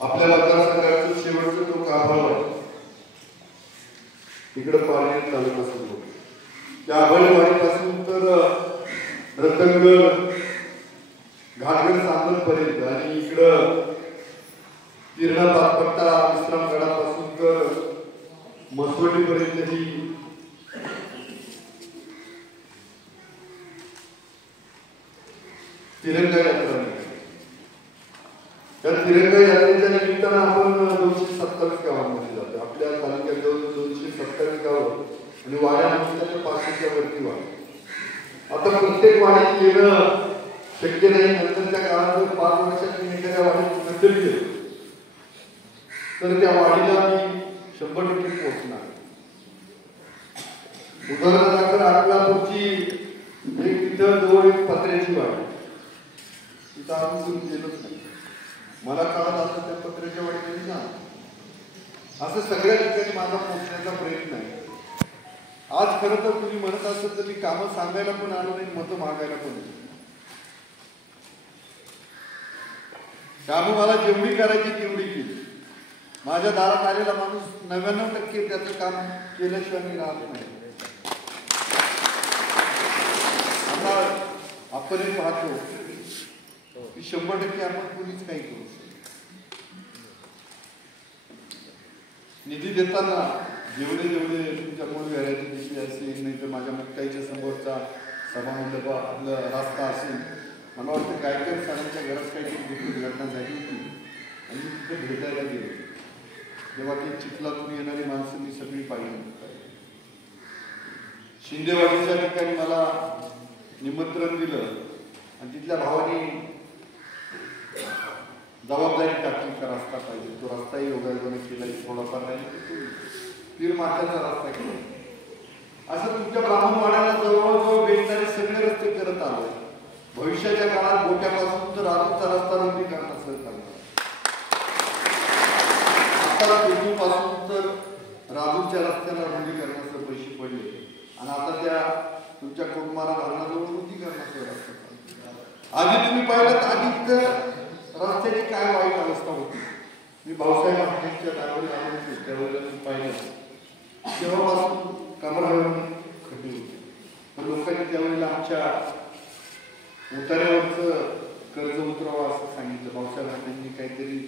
आपल्या मतदारसंघाचं शेवटचं तो गाभाळ इकडं पाणी तालुका सुरू. त्या आभळवाडीपासून तर रतनगड घाटगड सांगलपर्यंत आणि इकडं तिरणा पाचपट्टा विश्रामगडापासून तर मसवडीपर्यंत ही तिरंगा यात्रा. त्या तिरंगा यात्रेच्या निमित्तानं आपण 227 गावांमध्ये जातो. आपल्या तालुक्यात 227 गावं आणि वाड्यामध्ये 500च्या वरती वाढ. आता प्रत्येक वाडीत येणं शक्य नाही. नंतरच्या काळात जर 5 वर्षात मी एखाद्या वाडीत नसेल गेलो तर त्या वाडीला मी 100% पोहोचणार. उदाहरणार्थ अकलापूरची एक तिथं जवळ एक पत्र्याची वाडी, तिथं आम्ही कोणी गेलोच नाही. मला कळत असं त्या पत्र्याच्या वाडीमध्ये जा. असं सगळ्या ठिकाणी माझा पोहोचण्याचा प्रयत्न आहे. आज खरं तर तुम्ही म्हणत असेल तर मी कामं सांगायला पण आलो नाही, मतं मागायला पण नाही. कामं मला जेवढी करायची तेवढी केली. माझ्या दारात आलेला माणूस 99% त्याचं काम केल्याशिवाय मी राहत नाही. आता आपण पाहतो की 100% आपण कुणीच काही करू शकतो. निधी देताना जेवढे तुमच्या मूळ घराची दिशा असेल, नाही तर माझ्या मुक्ताईच्या समोरचा सभामंडप आपलं रास्ता असेल, मला वाटतं काय सणांच्या घरात काहीतरी दुःखद घटना झाली होती आणि तिथे भेटायला गेले. जेव्हा ते चिखलातून येणारी माणसं मी सगळी पाहिली. शिंदेवाडीच्या ठिकाणी मला निमंत्रण दिलं आणि तिथल्या भावाने जबाबदारी टाकली का रस्ता पाहिजे. तो रस्ताही योगायोगाने केला, थोडाफार नाही पीर माथ्याचा रस्ता केला. असं तुमच्या ब्राह्मणवाड्याला जवळजवळ भेटणारे सगळे रस्ते करत आलोय. भविष्याच्या काळात गोट्यापासून तर राजूचा रस्ता रुंदीकरण असं करणार. आता पेटूपासून तर राजूच्या रस्त्याला रुंदीकरणाचे पैसे पडले. आणि आता त्या तुमच्या कुटुंबाला भरणाजवळ होती करण्याचं रस्ता आधी तुम्ही पाहिलं तर आधी रस्त्याची काय वाईट अवस्था होती. मी भाऊसाहेब आंबेडकरच्या दारावर आलो त्यावेळेला मी पाहिलं तेव्हापासून कमरावर खड्डे होते. पण लोकांनी त्यावेळेला आमच्या उतार्यावरचं कर्ज उतरावं असं सांगितलं. भाऊसाहेब आंबेडकरांनी काहीतरी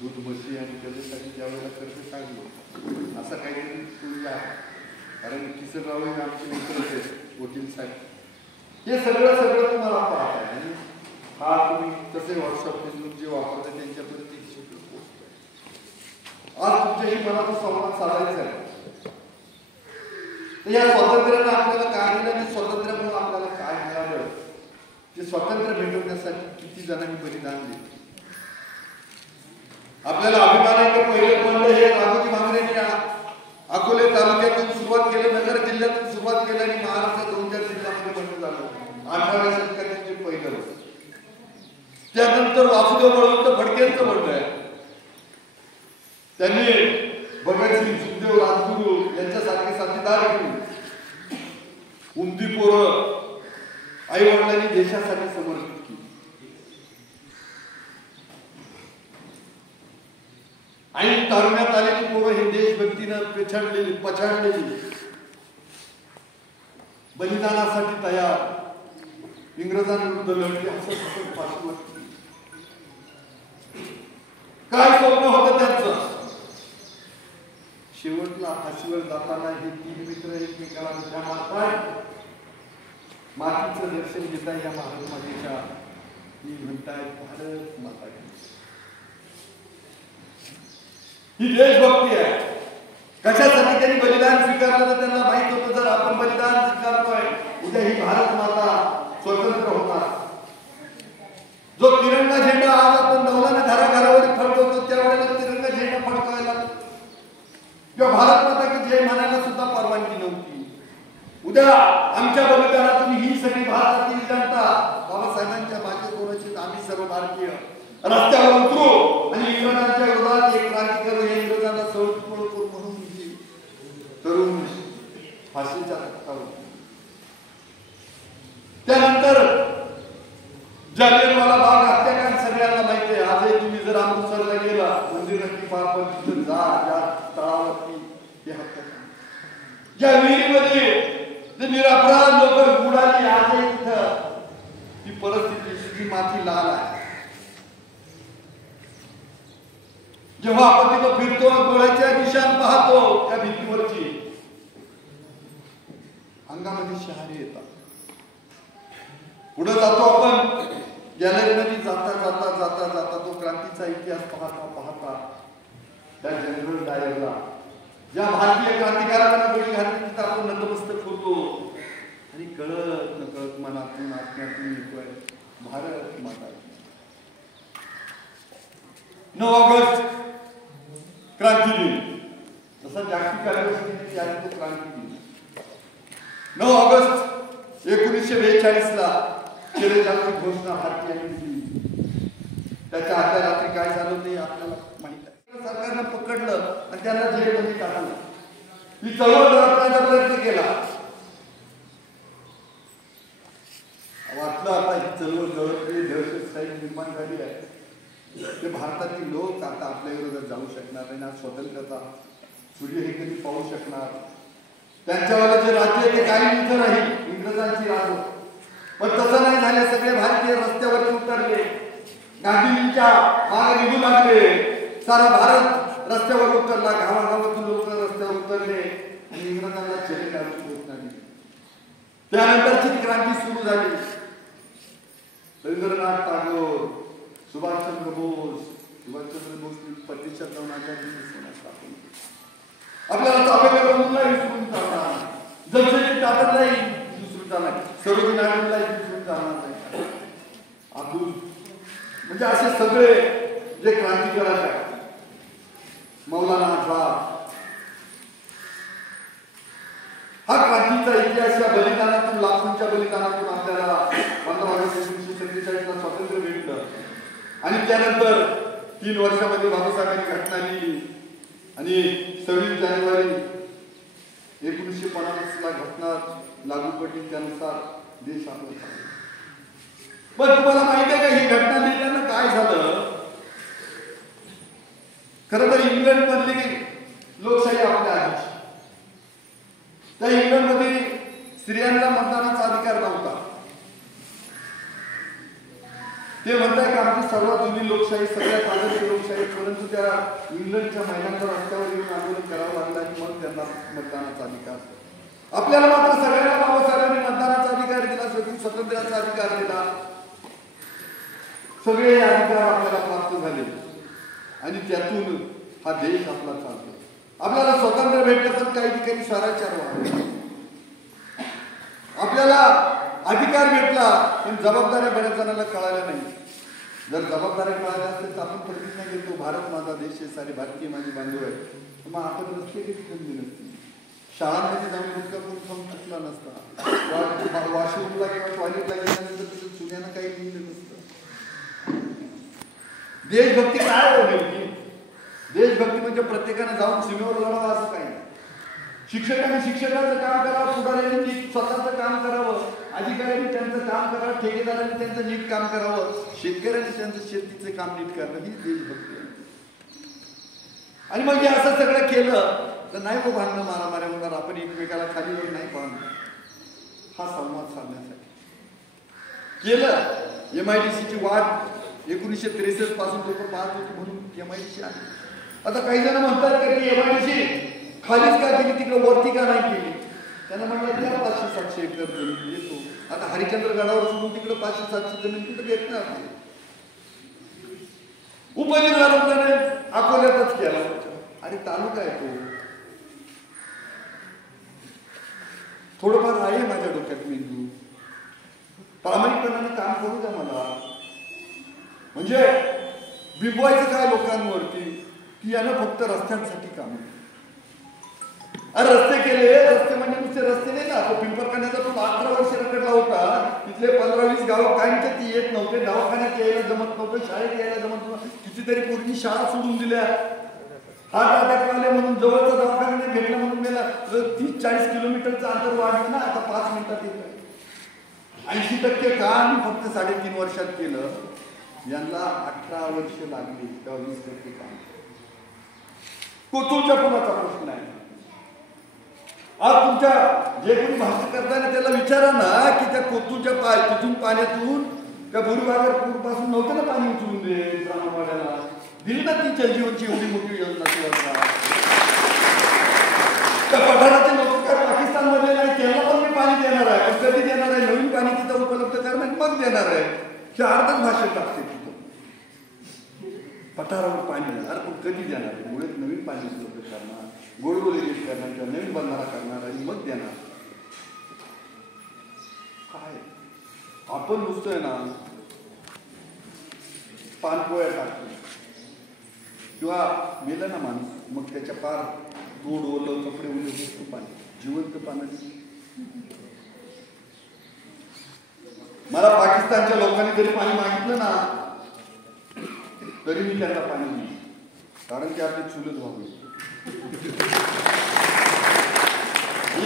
दूध म्हशी आणि त्याच्यासाठी त्यावेळेला कर्ज काढलं असं काहीतरी तुम्ही आहे. कारण किसनराव हे आमचे मित्रच आहेत वकील साहेब. हे सगळं तुम्हाला पाहत आहे आणि हा तुम्ही तसे व्हॉट्सअप फेसबुक जे वापरता त्यांच्यापर्यंत आज तुमच्याशी मला तो संवाद साधायचा आहे. तर या स्वातंत्र्यानं आपल्याला काय दिलं आणि स्वातंत्र्यामुळे आपल्याला काय मिळालं ते स्वातंत्र्य मिळवण्यासाठी किती जणांनी बलिदान दिले. आपल्याला अभिमान आहे की पहिलं बंड हे राघोजी भांगरेंनी अकोले तालुक्यातून सुरुवात केलं, नगर जिल्ह्यातून सुरुवात केली आणि महाराष्ट्रात 2-4 जिल्ह्यामध्ये बंड झालं. 18व्या शतकात ते पहिलं. त्यानंतर वासुदेव बळवंत फडकेंचं बंड आहे. त्यांनी भगतसिंग, सुखदेव, राजगुरू यांच्यासारखे साथीदार घेऊन उंदी पोरं आई वडिलांनी देशासाठी समर्पित केली. आणि तारुण्यात आलेली पोरं हे देशभक्तीनं पछाडलेली बलिदानासाठी तयार इंग्रजांविरुद्ध लढली. असं फाशीवर काय स्वप्न होतं त्यांचं. शेवटला फाशीवर जाताना हे 3 मित्र एकमेकाला मिठ्या मारताय, मातीचं दर्शन घेताय या भारत मातेच्या. ही म्हणताय भारत माता. ही देशभक्ती आहे. कशासाठी त्यांनी बलिदान स्वीकारलं तर त्यांना माहित होतं जर आपण बलिदान स्वीकारतोय उद्या ही भारत माता स्वतंत्र होणार. जो तिरंगा झेंडा आज आपण नवलाने घराघरावर फडकवतो त्यावेळेला तिरंगा झेंडा फडकवायला किंवा भारत माता की जय म्हणायला सुद्धा परवानगी नव्हती. उद्या आमच्या बलिदानातून ही सगळी भारतातील जनता बाबासाहेबांच्या मागे कोणाची आम्ही सर्व भारतीय रस्त्यावर उतरू आणि इंग्रजांच्या विरोधात एक क्रांती करू. हे इंग्रजांना सवड करू म्हणून तरुण फाशीच्या तख्तावर. त्यानंतर जालियनवाला बाग हत्याकांड सगळ्यांना माहिती आहे. आजही तुम्ही जर अमृतसरला गेला मंदिर नक्की पहा पण तिथं जा ज्या तळावरती हे हत्याकांड ज्या विहिरीमध्ये जे निरपराध लोक बुडाली आजही तिथं ही परिस्थिती ही माती लाल आहे. जेव्हा आपण तिथं फिरतो डोळ्याच्या निशाण पाहतो त्या भीतीवरची अंगामध्ये शहारे येतात. पुढे जातो आपण गॅलरीमध्ये जाता तो क्रांतीचा इतिहास पाहता त्या जनरल डायरला ज्या भारतीय क्रांतिकारकांना गोळी घातली तिथं आपण नतमस्तक होतो आणि कळत नकळत मनातून आत्म्यातून येतोय भारत माता. 9 ऑगस्ट क्रांती दिन जसा जागतिक आदिवासी आणि तो क्रांती दिन 9 ऑगस्ट 1942ला केलेली घोषणा भारतीयांनी दिली. त्याच्या आदल्या रात्री काय झालं ते आपल्याला माहित आहे. सरकारनं पकडलं आणि त्यांना जेलमध्ये टाकलं. ही चळवळ करण्याचा प्रयत्न केला. वाटलं आता ही चळवळ जवळ दहशतशाही निर्माण झाली आहे. ते भारतातील लोक आता आपल्या विरोधात जाऊ शकणार नाही. आज स्वतंत्रता सूर्य हे कधी पाहू शकणार. त्यांच्यावर जे राज्य ते काही इथं राहील इंग्रजांची राज. पण तसं नाही झाले. सगळे भारतीय रस्त्यावर उतरले. गांधीजींच्या मागे निघू लागले. सारा भारत रस्त्यावर उतरला. गावागावातून लोक रस्त्यावर उतरले आणि इंग्रजांना चले नाही. त्यानंतरची क्रांती सुरू झाली. रवींद्रनाथ टागोर, सुभाषचंद्र बोस प्रतिशत आपल्याला ताब्यात विसरून चालणार. जमशेदजी टाटालाही विसरून चालणार. सरोजिनी नायडूलाही विसरून चालणार नाही. अब्दुल म्हणजे असे सगळे जे क्रांतिकारक आहेत. मौलाना आझाद. हा क्रांतीचा इतिहास या बलिदानातून लाखोंच्या बलिदानातून आपल्याला 15 ऑगस्ट 1947ला स्वातंत्र्य भेटलं. आणि त्यानंतर 3 वर्षामध्ये बाबासाहेबांनी घटना लिहिली आणि 26 जानेवारी 1950ला घटना लागू पडली त्यानुसार देश आपला चालला. पण तुम्हाला माहिती आहे का ही घटना लिहिल्यानं काय झालं? खरं तर इंग्लंड मधली लोकशाही आपल्या आधीची. त्या इंग्लंडमध्ये स्त्रियांना मतदानाचा अधिकार नव्हता. ते म्हणतात की आमची सर्वात जुनी लोकशाही, सगळ्यात आदर्श लोकशाही, परंतु त्या इंग्लंडच्या महिलांच्या रस्त्यावर येऊन आंदोलन करावं लागलं आणि मग त्यांना मतदानाचा अधिकार. आपल्याला मात्र सगळ्यांना बाबासाहेबांनी मतदानाचा अधिकार दिला, स्वातंत्र्याचा अधिकार दिला. सगळे अधिकार आपल्याला प्राप्त झाले आणि त्यातून हा देश आपला चालतो. आपल्याला स्वातंत्र्य भेटलं तर काही ठिकाणी स्वराज्यावर वाढले. आपल्याला अधिकार भेटला पण जबाबदाऱ्या बऱ्याच जणांना कळाल्या नाही. जर जबाबदाऱ्या कळाल्या असतील तर आपण प्रतिज्ञा घेतो भारत माझा देश आहे, सारे भारतीय माझे बांधव आहेत, मग आपण रस्ते कधी बंदी नसते. शाळांमध्ये जाऊन मुलगा कोण खाऊन टाकला नसता. वॉशरूमला किंवा टॉयलेटला गेल्यानंतर तिथं चुन्यानं काही लिहिलं नसतं. देशभक्ती काय होईल? देशभक्ती म्हणजे प्रत्येकाने जाऊन सीमेवर लढावं असं काही नाही. शिक्षकांनी शिक्षकांचं काम करावं, पुढाऱ्यांनी स्वतःचं काम करावं, अधिकाऱ्यांनी त्यांचं काम करावं, ठेकेदारांनी त्यांचं नीट काम करावं, शेतकऱ्यांनी त्यांचं शेतीचं काम नीट करणं ही देशभक्ती आहे. आणि मग हे असं सगळं केलं तर नाही भांडणं मारामाऱ्या होणार. आपण एकमेकाला खालीवर नाही पाहणार. हा संवाद साधण्यासाठी केलं. MIDC ची वाट 1963 पासून लोक पाहत होते म्हणून MIDC आली. आता काही जण म्हणतात की MIDC खालीच का केली, तिकडे वरती का नाही केली? त्यांना म्हटलं त्या 500-700 एकर जमीन येतो. आता हरिश्चंद्र गडावर सोडून तिकडे 500-700 जमीन कुठे भेटणार? उपजिल्हा रुग्णालय अकोल्यातच केला. अरे तालुका आहे तो. थोडंफार आहे माझ्या डोक्यात मेंदू. प्रामाणिकपणाने काम करू द्या मला. म्हणजे बिंबवायचं काय लोकांवरती की यानं फक्त रस्त्यांसाठी काम. अरे रस्ते केले, रस्ते म्हणजे नुसते रस्ते नाही ना. तो पिंपरखान्याचा तो 18 वर्ष रखडला होता. तिथले 15-20 गावं कायमचे ती येत नव्हते. दवाखान्यात यायला जमत नव्हतं, शाळेत यायला जमत नव्हतं. कितीतरी पोरींनी शाळा सोडून दिल्या. हार्ट अटॅक आले म्हणून जवळचा दवाखाना नाही भेटला म्हणून मेला. 30-40 किलोमीटरचं अंतर वाढलं ना, आता 5 मिनिटात येतं. 80% काम फक्त 3.5 वर्षात केलं. यांना 18 वर्ष लागली, 20% काम. कोथरूडच्या पुलाचा प्रश्न आहे. आज तुमच्या जे कोणी भाषण करताना त्याला विचारा ना की त्या कोथरूडच्या तिथून पाण्यातून त्या बोरीबागर पूरपासून नव्हतं ना पाणी उचलून दे ब्राह्मणवाड्याला. दिली ना ती जलजीवनची एवढी मोठी योजना सुद्धा. त्या पठाराचे लोक काय पाकिस्तानमध्ये नाही, त्यांना पण मी पाणी देणार आहे. कधी देणार आहे? नवीन पाणी तिथं उपलब्ध करणार मग देणार आहे. हे अर्धच भाषण टाकते तिथं. पठारावर पाणी देणार पण कधी देणार आहे? मुळे नवीन पाणी उपलब्ध करणार, गोडगोळी नीट करणार किंवा नवीन बंधारा करणार आणि मग देणार. काय आपण नुसतोय ना पानपोळ्या टाकतो किंवा मेलं ना माणूस मग त्याच्या पार दूध ओलं कपडे ओले होतो पाणी, जिवंत पाण्याची. मला पाकिस्तानच्या लोकांनी जरी पाणी मागितलं ना तरी मी त्यांना पाणी दिलं, कारण की आपली चुलत व्हावी.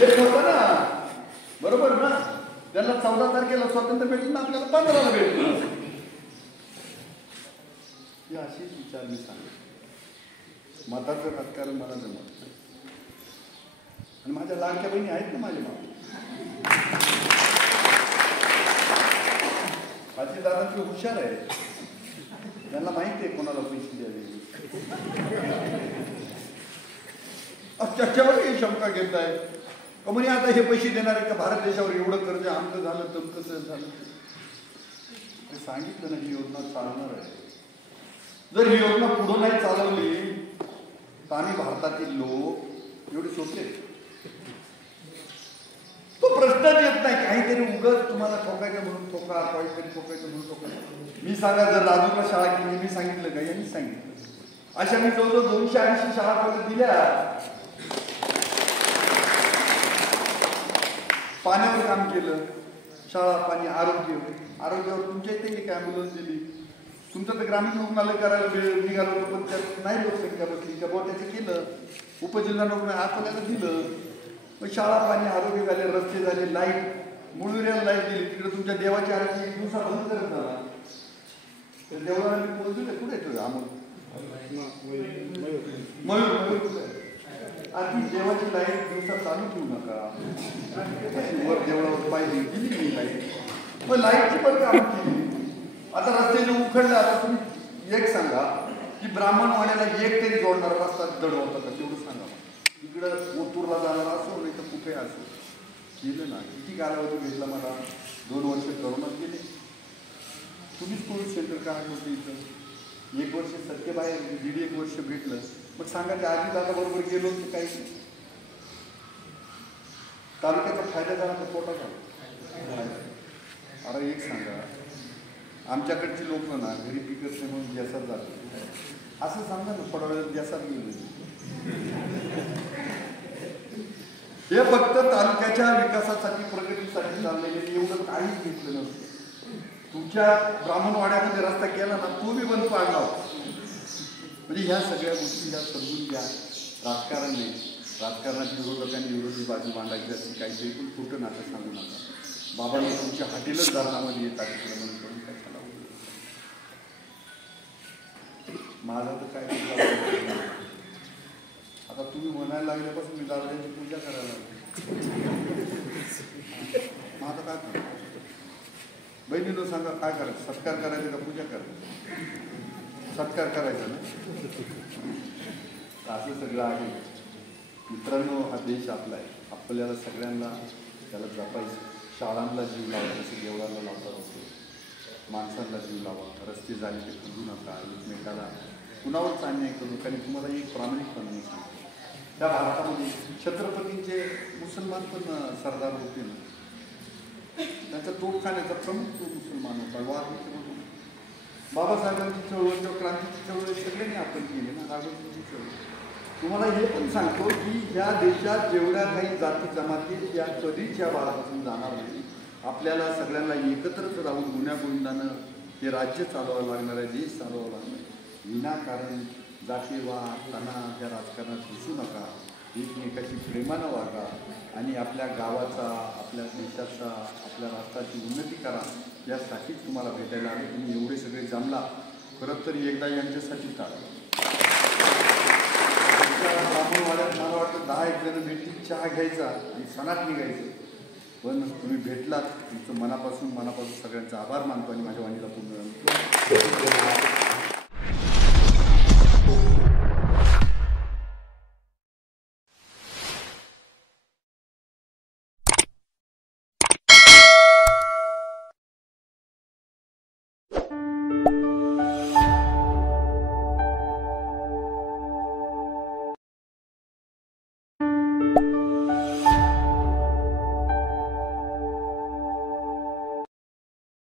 एक होतं ना, बरोबर ना. त्यांना 14 तारखेला स्वातंत्र्य भेटलं ना, आपल्याला 15ला भेटलं. ही अशीच विचार मी सांगतो. मताचं राजकारण मला जमत नाही. आणि माझ्या लाडक्या बहिणी आहेत ना माझ्या मागे. माझे दादा ते हुशार आहे, त्यांना माहिती आहे कोणाला पैसे द्यावे. त्याच्यावर शंका घेत आहे का म्हणे आता हे पैसे देणार आहे का भारत देशावर एवढं कर्ज आमचं झालं तमकं झालं. ते सांगितलं ना ही योजना चालणार आहे. जर ही योजना पुढं नाही चालवली तर आम्ही भारतातील लोक एवढे सोपे. तो प्रश्नच येत नाही. काहीतरी उगाच तुम्हाला ठोकायचं म्हणून ठोका, काहीतरी ठोकायचं म्हणून ठोका. मी सांगा जर राजूला शाळा केली मी सांगितलं का? यांनी सांगितलं. अशा मी जवळजवळ 280 शाळा कॉलेज दिल्या. पाण्यावर काम केलं, शाळा, पाणी, आरोग्यावर तुमच्या इथे एक ॲम्ब्युलन्स दिली. तुमचं तर ग्रामीण रुग्णालय करायला निघालो पण त्यात नाही लोकसंख्या बसली का त्याचं केलं. उपजिल्हा रुग्णालय अकोल्याला दिलं. मग शाळा पाणी आरोग्य झाले, रस्ते झाले, लाईट मुळुऱ्याला लाईट गेली, तिकडे तुमच्या देवाची आरती 1 दिवसा बंद करत झाला. तर देवळाला मी बोलतो कुठे येतो अमोल मयूर आधी देवाची लाईट दिवसा चालू ठेवू नका. वर देवळावर पाहिजे गेली नाही लाईट, मग लाईटची पण काम केली. आता रस्ते जे उखडले, आता तुम्ही एक सांगा की ब्राह्मणवाड्याला एक तरी जोडणारा रस्ता दडवता का? तेवढं सांगा. इकडं ओतूरला जाणारा असो नाही तर कुठे असो केलं ना. किती कालावधी घेतला मला? 2 वर्ष करोनात गेले. तुम्हीच कोविड सेंटर का होतं इथं? 1 वर्ष सत्य बाहेर, 1.5 वर्ष भेटलं. मग सांगा त्या आधी दादा बरोबर गेलो तर काही तालुक्याचा फायदा झाला तर तोटा झाला. अरे एक सांगा, आमच्याकडची लोक ना घरी पिकत नाही म्हणून गॅसात जातात असं सांगा ना. थोडा वेळ गॅसात गेलो. हे फक्त तालुक्याच्या विकासासाठी प्रगतीसाठी चाललेले, एवढं काहीच घेतलं नव्हतं. तुमच्या ब्राह्मणवाड्यामध्ये रस्ता केला ना, तो बी बंद पाडला. म्हणजे ह्या सगळ्या गोष्टी ह्या समजून घ्या. राजकारण नाही, राजकारणाची विरोधकांनी विरोधी बाजू मांडायची असते काहीतरी, पण खोटं नाटक सांगू नका. बाबांनी तुमच्या हॉटेलच दारणामध्ये येतात तिकडे म्हणून करून कशाला. माझा तर काय आता तुम्ही म्हणायला लागल्यापासून मी दादांची पूजा करायला लागलो. मग आता काय करू? बहिणीनं सांगा काय करायचं? सत्कार करायचं का पूजा करायचं? सत्कार करायचा ना. असं सगळं आहे मित्रांनो. हा देश आपला आहे, आपल्याला सगळ्यांना त्याला जपायचं. शाळांना जीव लावा जसं देवळाला लावतात असतो, माणसांना जीव लावा. रस्ते झाले ते खंदू नका, एकमेकाला कुणावरच अन्याय करू नका. आणि तुम्हाला एक प्रामाणिकपणे सांगतो, त्या भारतामध्ये छत्रपतींचे मुसलमान पण सरदार होते ना, त्यांचा तोफखान्याचा प्रमुख तो मुसलमान होता. वारकरी बाबासाहेबांची चळवळ किंवा क्रांतीची चळवळ सगळ्यांनी आपण केली ना, राघोजींची चळवळ. तुम्हाला हे पण सांगतो की ह्या देशात जेवढ्या काही जाती जमाती या कधीच या भारतातून जाणार नाही. आपल्याला सगळ्यांना एकत्रच राहून गुण्यागोविंदानं हे राज्य चालवावं लागणार आहे, देश चालवावं लागणार आहे. विनाकारण जातीवाद तणाव या राजकारणात घुसू नका. एकमेकाशी प्रेमानं वागा आणि आपल्या गावाचा, आपल्या देशाचा, आपल्या राष्ट्राची उन्नती करा. यासाठीच तुम्हाला भेटायला आले. तुम्ही एवढे सगळे जमला. खरं तर एकदा यांच्यासाठी टाळा. ब्राह्मणवाड्यात मला वाटतं 10-1 जण भेटली, चहा घ्यायचा आणि सणात निघायचं. पण तुम्ही भेटलात, तुमचं मनापासून सगळ्यांचा आभार मानतो आणि माझ्या वाणीला पूर्ण